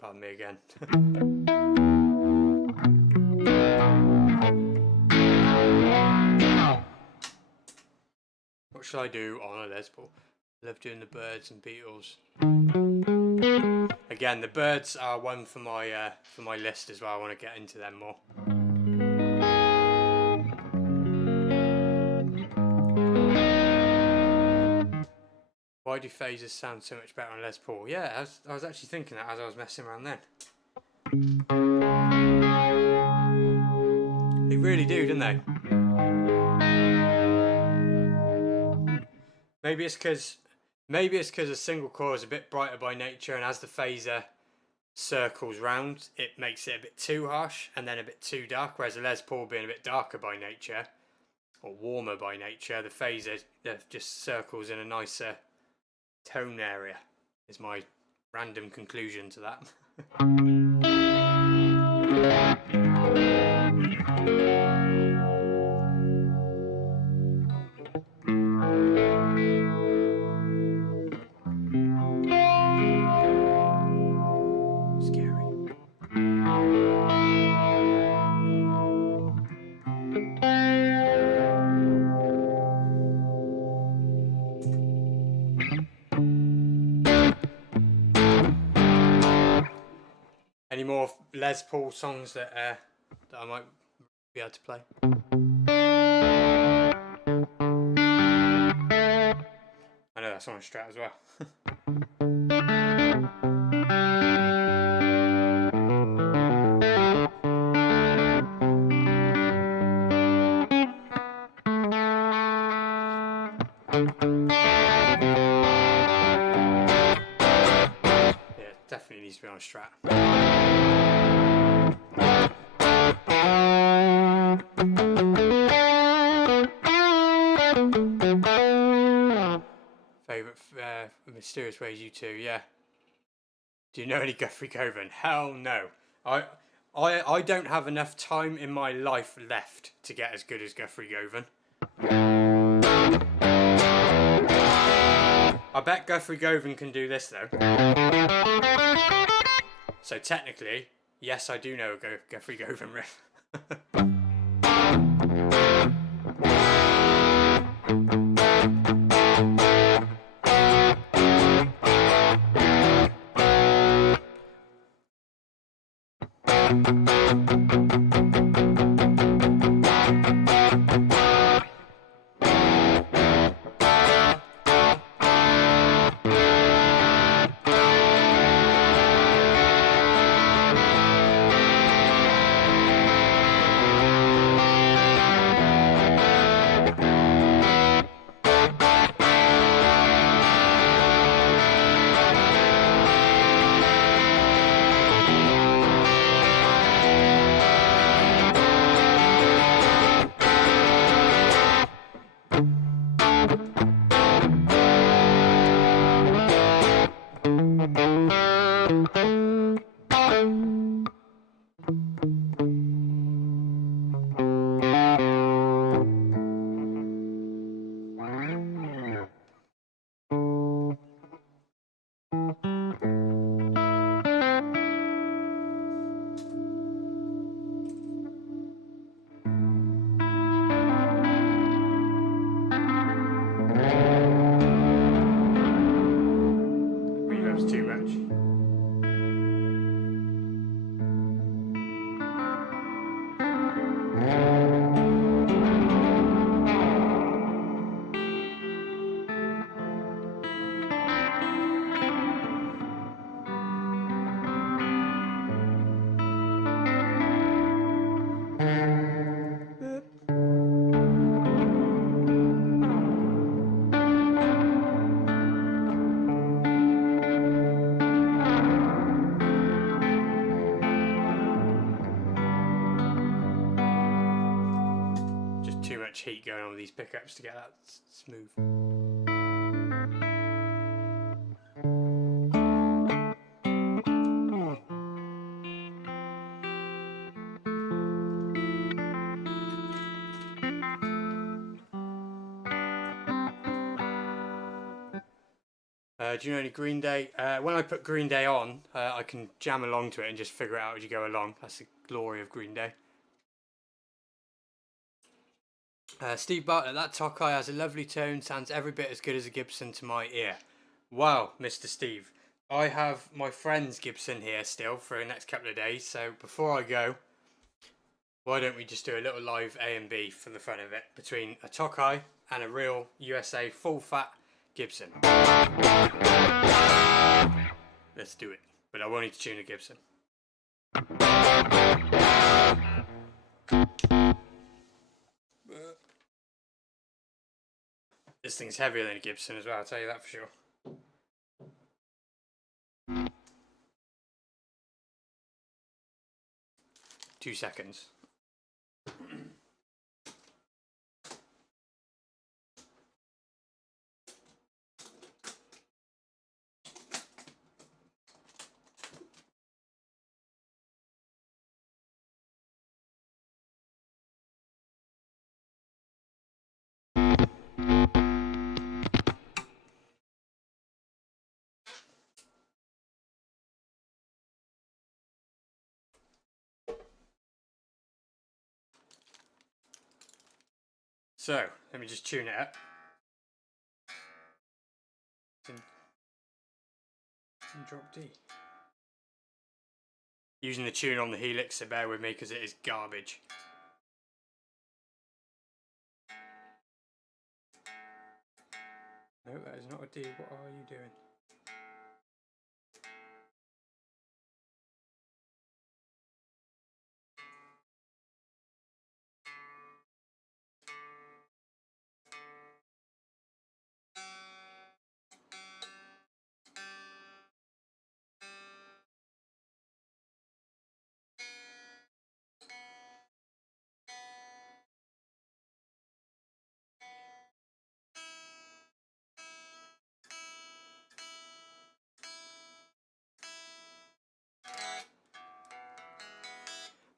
Pardon me again. What shall I do on a Les Paul? I love doing the Birds and Beatles. Again, the Birds are one for my list as well. I want to get into them more. Why do phasers sound so much better on Les Paul? Yeah, I was actually thinking that as I was messing around then. They really do, don't they? Maybe it's because a single coil is a bit brighter by nature, and as the phaser circles round, it makes it a bit too harsh and then a bit too dark. Whereas a Les Paul being a bit darker by nature, or warmer by nature, the phaser just circles in a nicer tone area, is my random conclusion to that. Any more Les Paul songs that I might be able to play? I know that's on a Strat as well. Yeah, definitely needs to be on a Strat. Favourite Mysterious Ways U2, yeah. Do you know any Guthrie Govan? Hell no. I don't have enough time in my life left to get as good as Guthrie Govan. I bet Guthrie Govan can do this though. So technically, yes, I do know a Guthrie Govan riff. Reverb's too much. Too much heat going on with these pickups to get that smooth. Do you know any Green Day? When I put Green Day on, I can jam along to it and just figure it out as you go along. That's the glory of Green Day. Steve Bartlett, that Tokai has a lovely tone, sounds every bit as good as a Gibson to my ear. Wow, Mr. Steve. I have my friend's Gibson here still for the next couple of days, so before I go, why don't we just do a little live A and B for the fun of it between a Tokai and a real USA full fat Gibson. Let's do it, but I won't need to tune a Gibson. This thing's heavier than a Gibson as well, I'll tell you that for sure. Two seconds. So, let me just tune it up. It's in drop D. Using the tune on the Helix, so bear with me because it is garbage. No, that is not a D. What are you doing?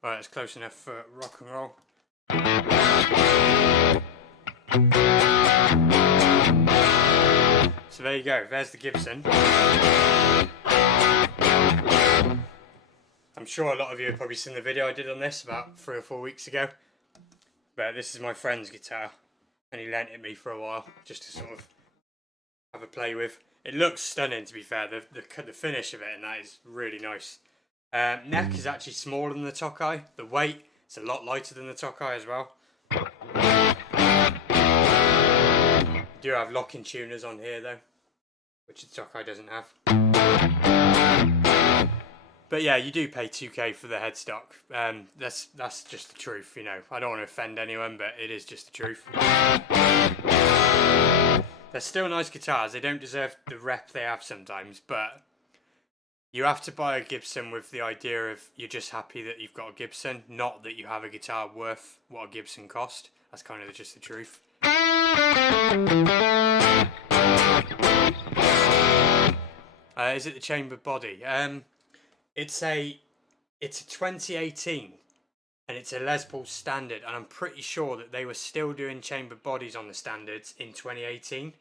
Right, that's close enough for rock and roll. So there you go, there's the Gibson. I'm sure a lot of you have probably seen the video I did on this about 3 or 4 weeks ago. But this is my friend's guitar, and he lent it me for a while, just to sort of have a play with. It looks stunning, to be fair. The finish of it and that is really nice. Neck is actually smaller than the Tokai. The weight is a lot lighter than the Tokai as well. You do have locking tuners on here though, which the Tokai doesn't have. But yeah, you do pay 2k for the headstock. That's just the truth, you know. I don't want to offend anyone, but it is just the truth. They're still nice guitars. They don't deserve the rep they have sometimes, but you have to buy a Gibson with the idea of you're just happy that you've got a Gibson, not that you have a guitar worth what a Gibson cost. That's kind of just the truth. Is it the chambered body? It's a 2018 and it's a Les Paul standard, and I'm pretty sure that they were still doing chambered bodies on the standards in 2018.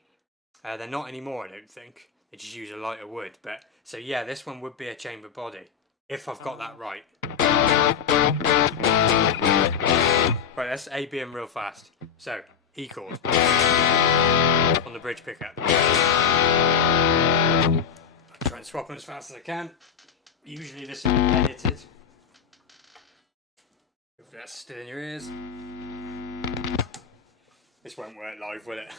They're not anymore, I don't think. They just use a lighter wood. But so yeah, this one would be a chambered body if I've got that right. Right, let's A B them real fast. So E chord on the bridge pickup. I'll try and swap them as fast as I can. Usually this is edited. If that's still in your ears. This won't work live, will it?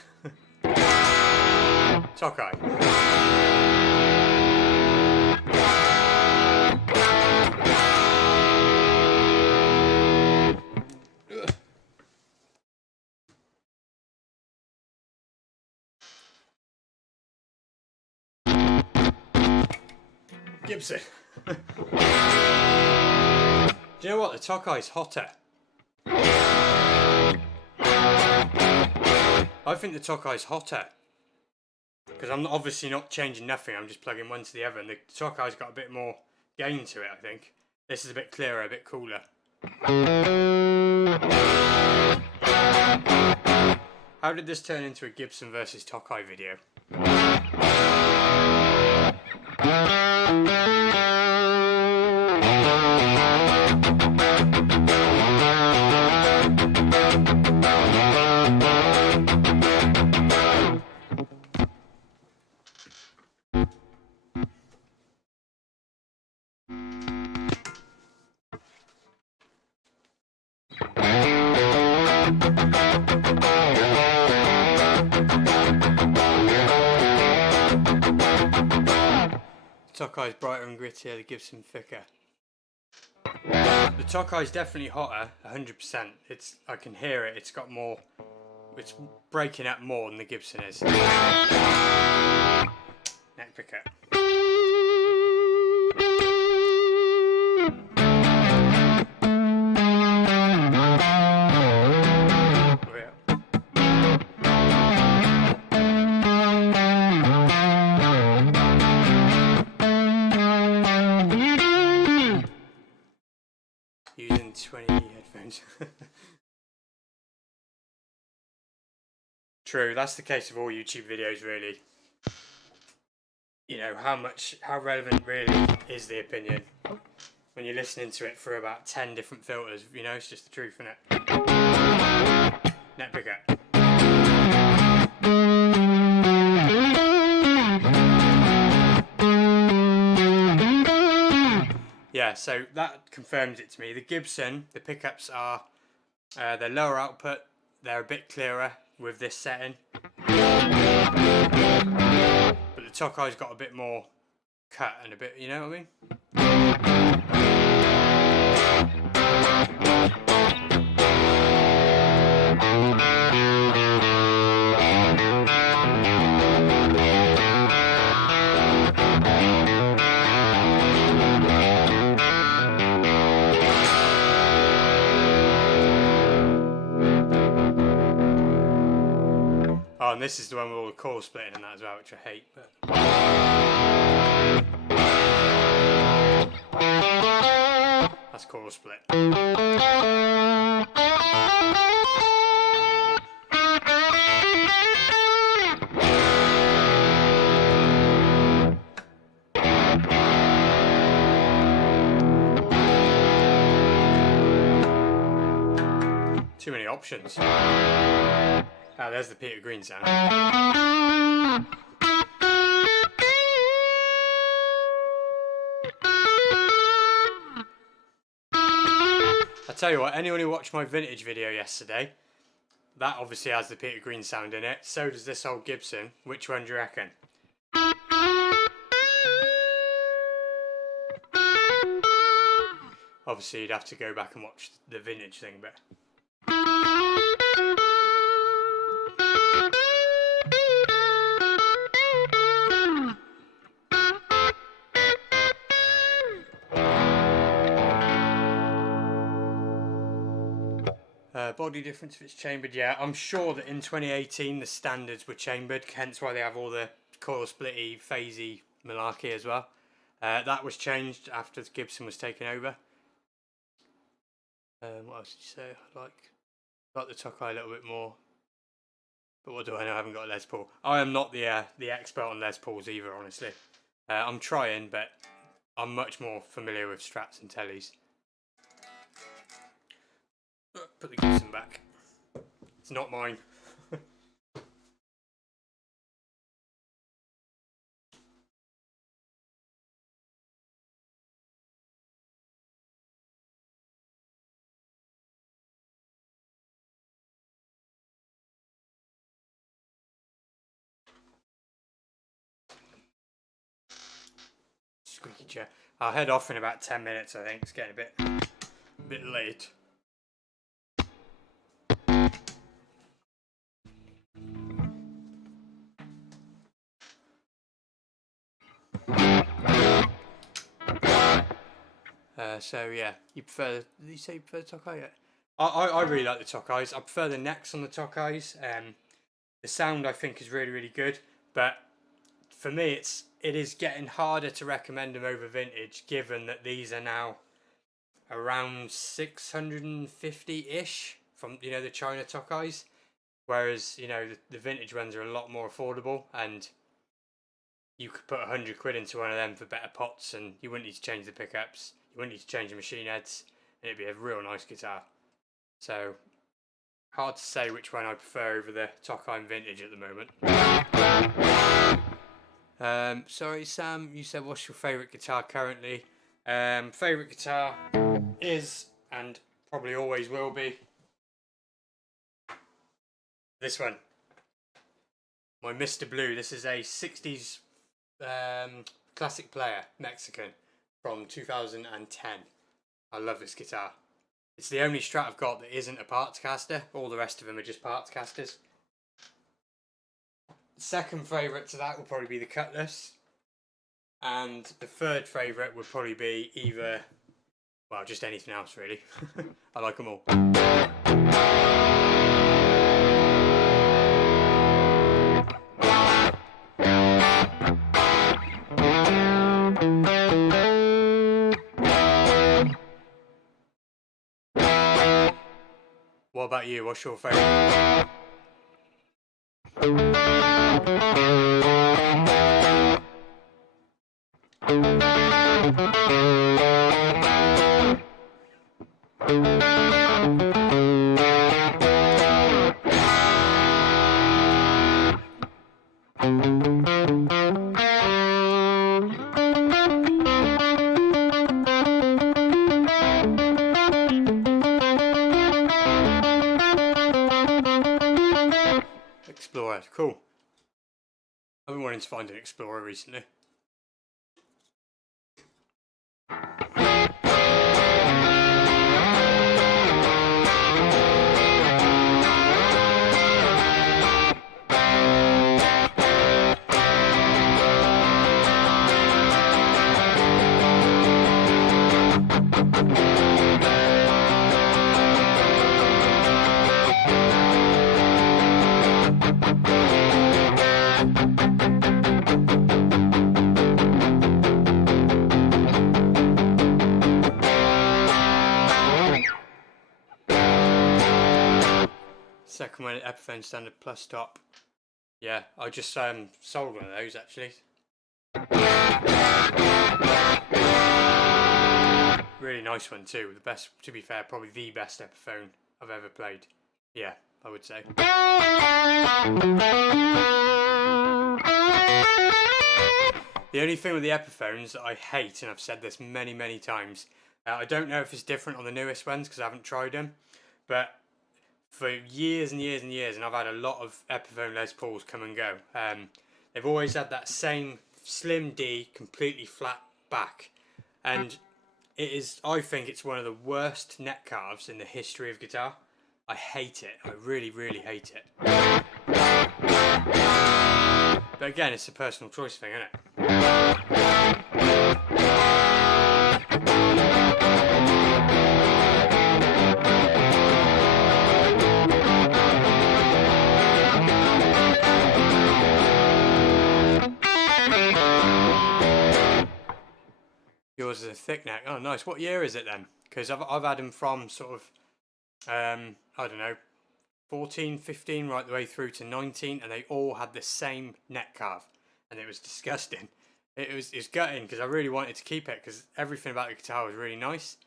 Tokai. Gibson. Do you know what? The Tokai's hotter. I think the Tokai's hotter. Because I'm obviously not changing nothing, I'm just plugging one to the other, and the Tokai's got a bit more gain to it, I think. This is a bit clearer, a bit cooler. How did this turn into a Gibson versus Tokai video? Tokai's brighter and grittier, the Gibson thicker. The Tokai's definitely hotter, 100%. I can hear it, it's got more, it's breaking up more than the Gibson is. Neck pickup. Using 20 headphones. True, that's the case of all YouTube videos really. You know, how relevant really is the opinion when you're listening to it through about 10 different filters, you know, it's just the truth, isn't it? Neck pickup. Yeah, so that confirms it to me. The Gibson, the pickups are, they're lower output, they're a bit clearer with this setting. But the Tokai's got a bit more cut and a bit, you know what I mean? Oh, and this is the one with all the chord splitting and that as well, which I hate, but... That's chord split. Too many options. Ah, there's the Peter Green sound. I tell you what, anyone who watched my vintage video yesterday, that obviously has the Peter Green sound in it. So does this old Gibson. Which one do you reckon? Obviously you'd have to go back and watch the vintage thing, but... Body difference if it's chambered, yeah. I'm sure that in 2018 the standards were chambered, hence why they have all the coil splitty, phasey malarkey as well. That was changed after the Gibson was taken over. What else did you say? I like the Tokai a little bit more. But what do I know? I haven't got a Les Paul. I am not the expert on Les Pauls either, honestly. I'm trying, but I'm much more familiar with Strats and Tellys. Put the Gibson back. It's not mine. Squeaky chair. I'll head off in about 10 minutes, I think. It's getting a bit late. So yeah, you say you prefer the Tokai? Yeah. I really like the Tokais. I prefer the necks on the Tokais. The sound I think is really good, but for me it is getting harder to recommend them over vintage, given that these are now around 650-ish from the China Tokais, whereas the vintage ones are a lot more affordable, and you could put 100 quid into one of them for better pots, and you wouldn't need to change the pickups, you wouldn't need to change the machine heads, and it'd be a real nice guitar. So hard to say which one I prefer over the Tokai vintage at the moment. Sorry Sam, you said what's your favourite guitar currently? Favourite guitar is, and probably always will be, this one. My Mr. Blue. This is a 60s classic player, Mexican, from 2010. I love this guitar. It's the only Strat I've got that isn't a parts caster. All the rest of them are just parts casters. Second favourite to that would probably be the Cutlass. And the third favourite would probably be either, well, just anything else really. I like them all. What about you? What's your favourite? Explorer, cool. I've been wanting to find an Explorer recently. Second one, Epiphone Standard Plus Top. Yeah, I just sold one of those actually. Really nice one too. The best, to be fair, probably the best Epiphone I've ever played. Yeah, I would say. The only thing with the Epiphones that I hate, and I've said this many, many times, I don't know if it's different on the newest ones because I haven't tried them, but for years and years and years, and I've had a lot of Epiphone Les Pauls come and go, they've always had that same slim D, completely flat back, and it is, I think it's one of the worst neck carves in the history of guitar. I hate it. I really, really hate it. But again, it's a personal choice thing, isn't it? Yours is a thick neck. Oh, nice. What year is it then? Because I've had them from sort of, I don't know, 14, 15, right the way through to 19, and they all had the same neck carve, and it was disgusting. It was gutting because I really wanted to keep it because everything about the guitar was really nice,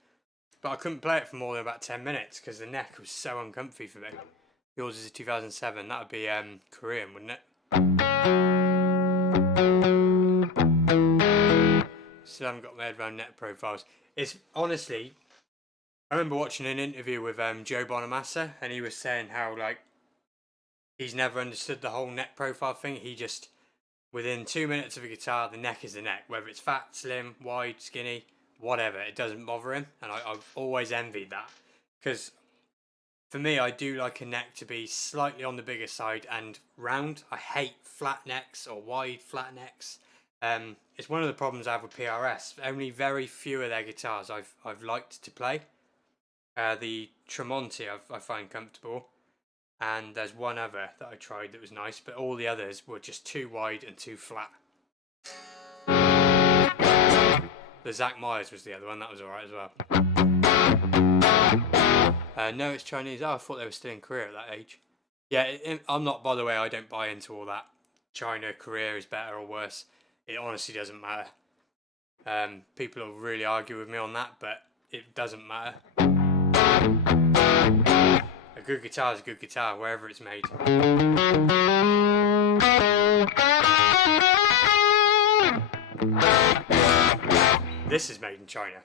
but I couldn't play it for more than about 10 minutes because the neck was so uncomfy for me. Yours is a 2007. That would be Korean, wouldn't it? Still haven't got my head around neck profiles. It's honestly, I remember watching an interview with Joe Bonamassa, and he was saying how like he's never understood the whole neck profile thing. He just, within 2 minutes of a guitar, the neck is the neck, whether it's fat, slim, wide, skinny, whatever. It doesn't bother him, and I've always envied that because for me, I do like a neck to be slightly on the bigger side and round. I hate flat necks or wide flat necks. It's one of the problems I have with PRS. Only very few of their guitars I've liked to play. The Tremonti I find comfortable, and there's one other that I tried that was nice, but all the others were just too wide and too flat. The Zach Myers was the other one, that was alright as well. No, it's Chinese. Oh, I thought they were still in Korea at that age. Yeah, I'm not, by the way, I don't buy into all that. China, Korea is better or worse. It honestly doesn't matter. People will really argue with me on that, but it doesn't matter. A good guitar is a good guitar, wherever it's made. This is made in China.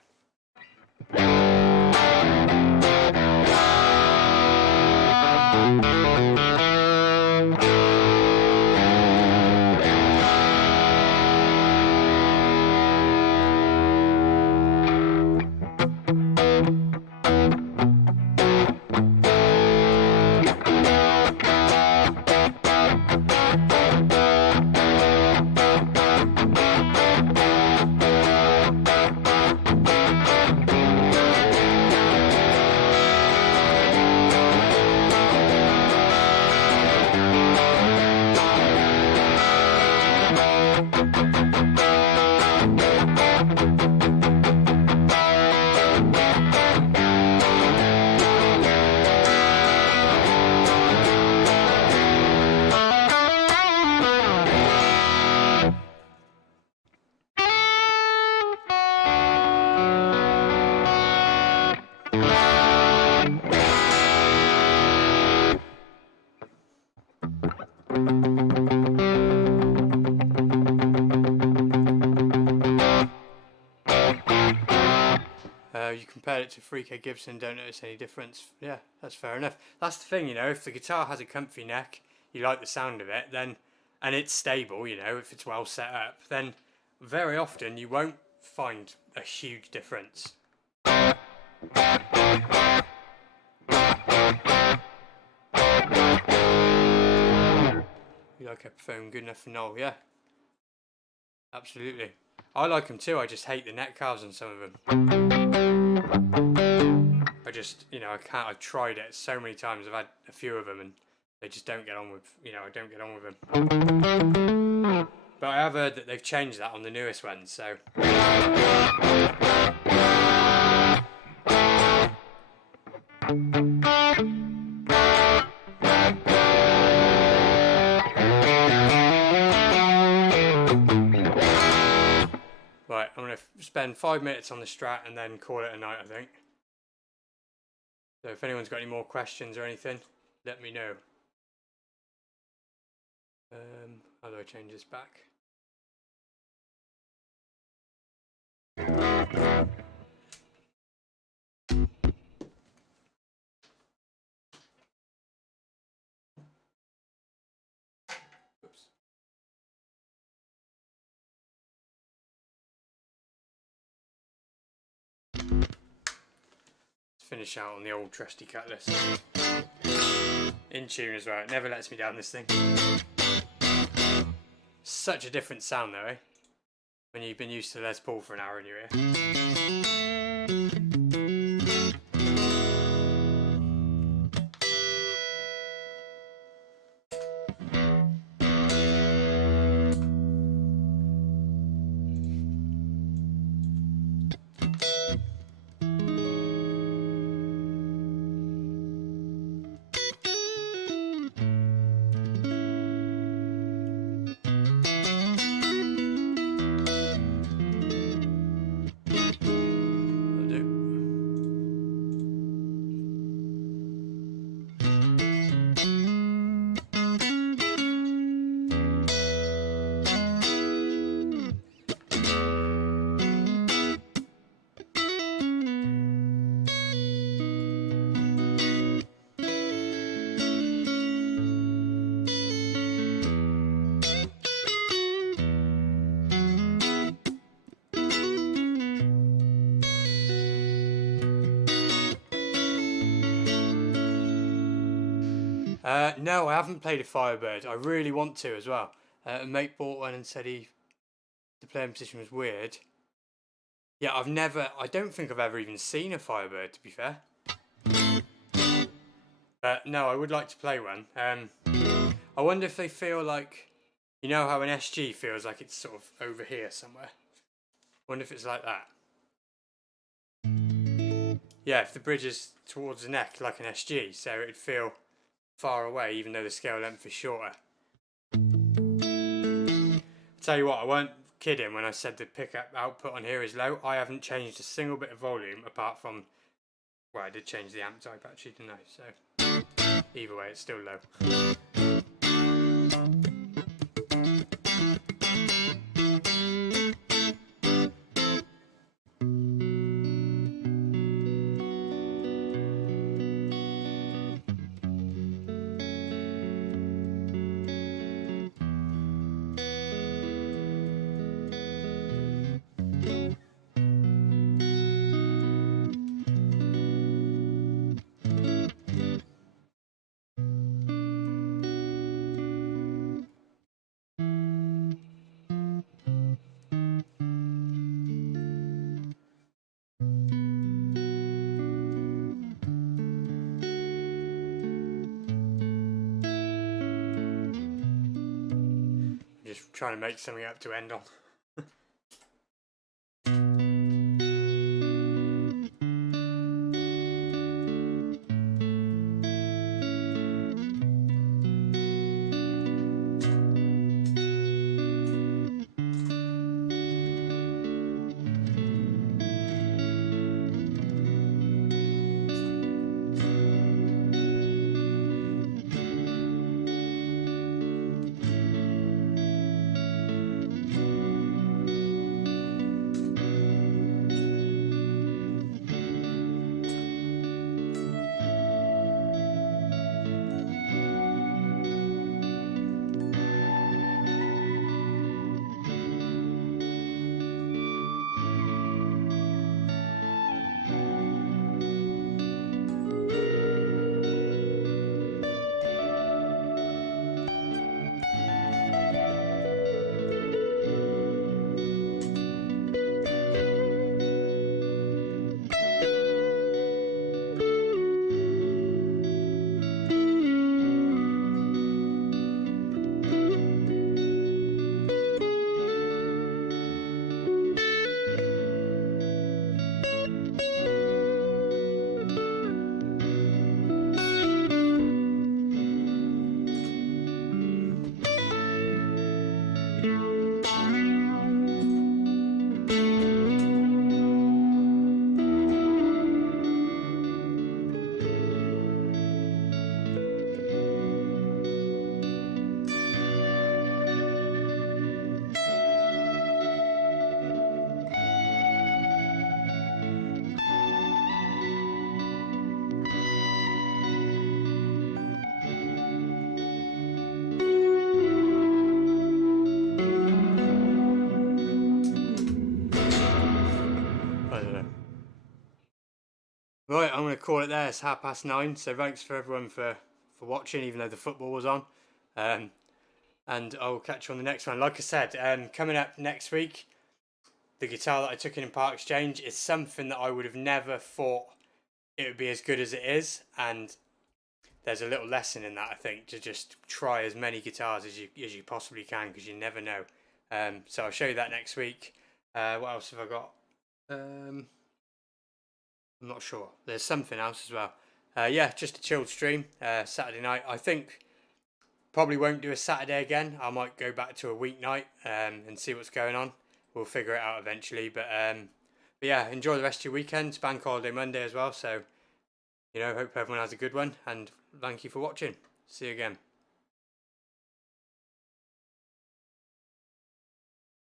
You compared it to 3K Gibson, don't notice any difference. Yeah, that's fair enough. That's the thing, you know, if the guitar has a comfy neck, you like the sound of it, then, and it's stable, you know, if it's well set up, then very often you won't find a huge difference. You like Epiphone, good enough for Noel, yeah. Absolutely. I like them too, I just hate the neck carves on some of them. I just, you know, I can't, I've tried it so many times, I've had a few of them and they just don't get on with, you know, I don't get on with them. But I have heard that they've changed that on the newest ones, so. Right, I'm going to spend 5 minutes on the Strat and then call it a night, I think. So if anyone's got any more questions or anything, let me know. How do I change this back? Oops. Let's finish out on the old trusty cutlass. In tune as well, it never lets me down, this thing. Such a different sound though, eh? When you've been used to Les Paul for an hour in your ear. No, I haven't played a Firebird. I really want to as well. A mate bought one and said the playing position was weird. Yeah, I don't think I've ever even seen a Firebird, to be fair. No, I would like to play one. I wonder if they feel like, you know how an SG feels like it's sort of over here somewhere. I wonder if it's like that. Yeah, if the bridge is towards the neck like an SG, so it'd feel far away even though the scale length is shorter. I'll tell you what, I weren't kidding when I said the pickup output on here is low. I haven't changed a single bit of volume apart from, well, I did change the amp type actually, didn't I? So either way, it's still low. Just trying to make something up to end on. Right, I'm going to call it there. It's 9:30. So thanks for everyone for watching, even though the football was on. And I'll catch you on the next one. Like I said, coming up next week, the guitar that I took in part exchange is something that I would have never thought it would be as good as it is, and there's a little lesson in that, I think, to just try as many guitars as you possibly can, because you never know. So I'll show you that next week. What else have I got? I'm not sure. There's something else as well. Yeah, just a chilled stream. Saturday night. I think probably won't do a Saturday again. I might go back to a weeknight and see what's going on. We'll figure it out eventually. But yeah, enjoy the rest of your weekend. It's Bank Holiday Monday as well. So, hope everyone has a good one. And thank you for watching. See you again.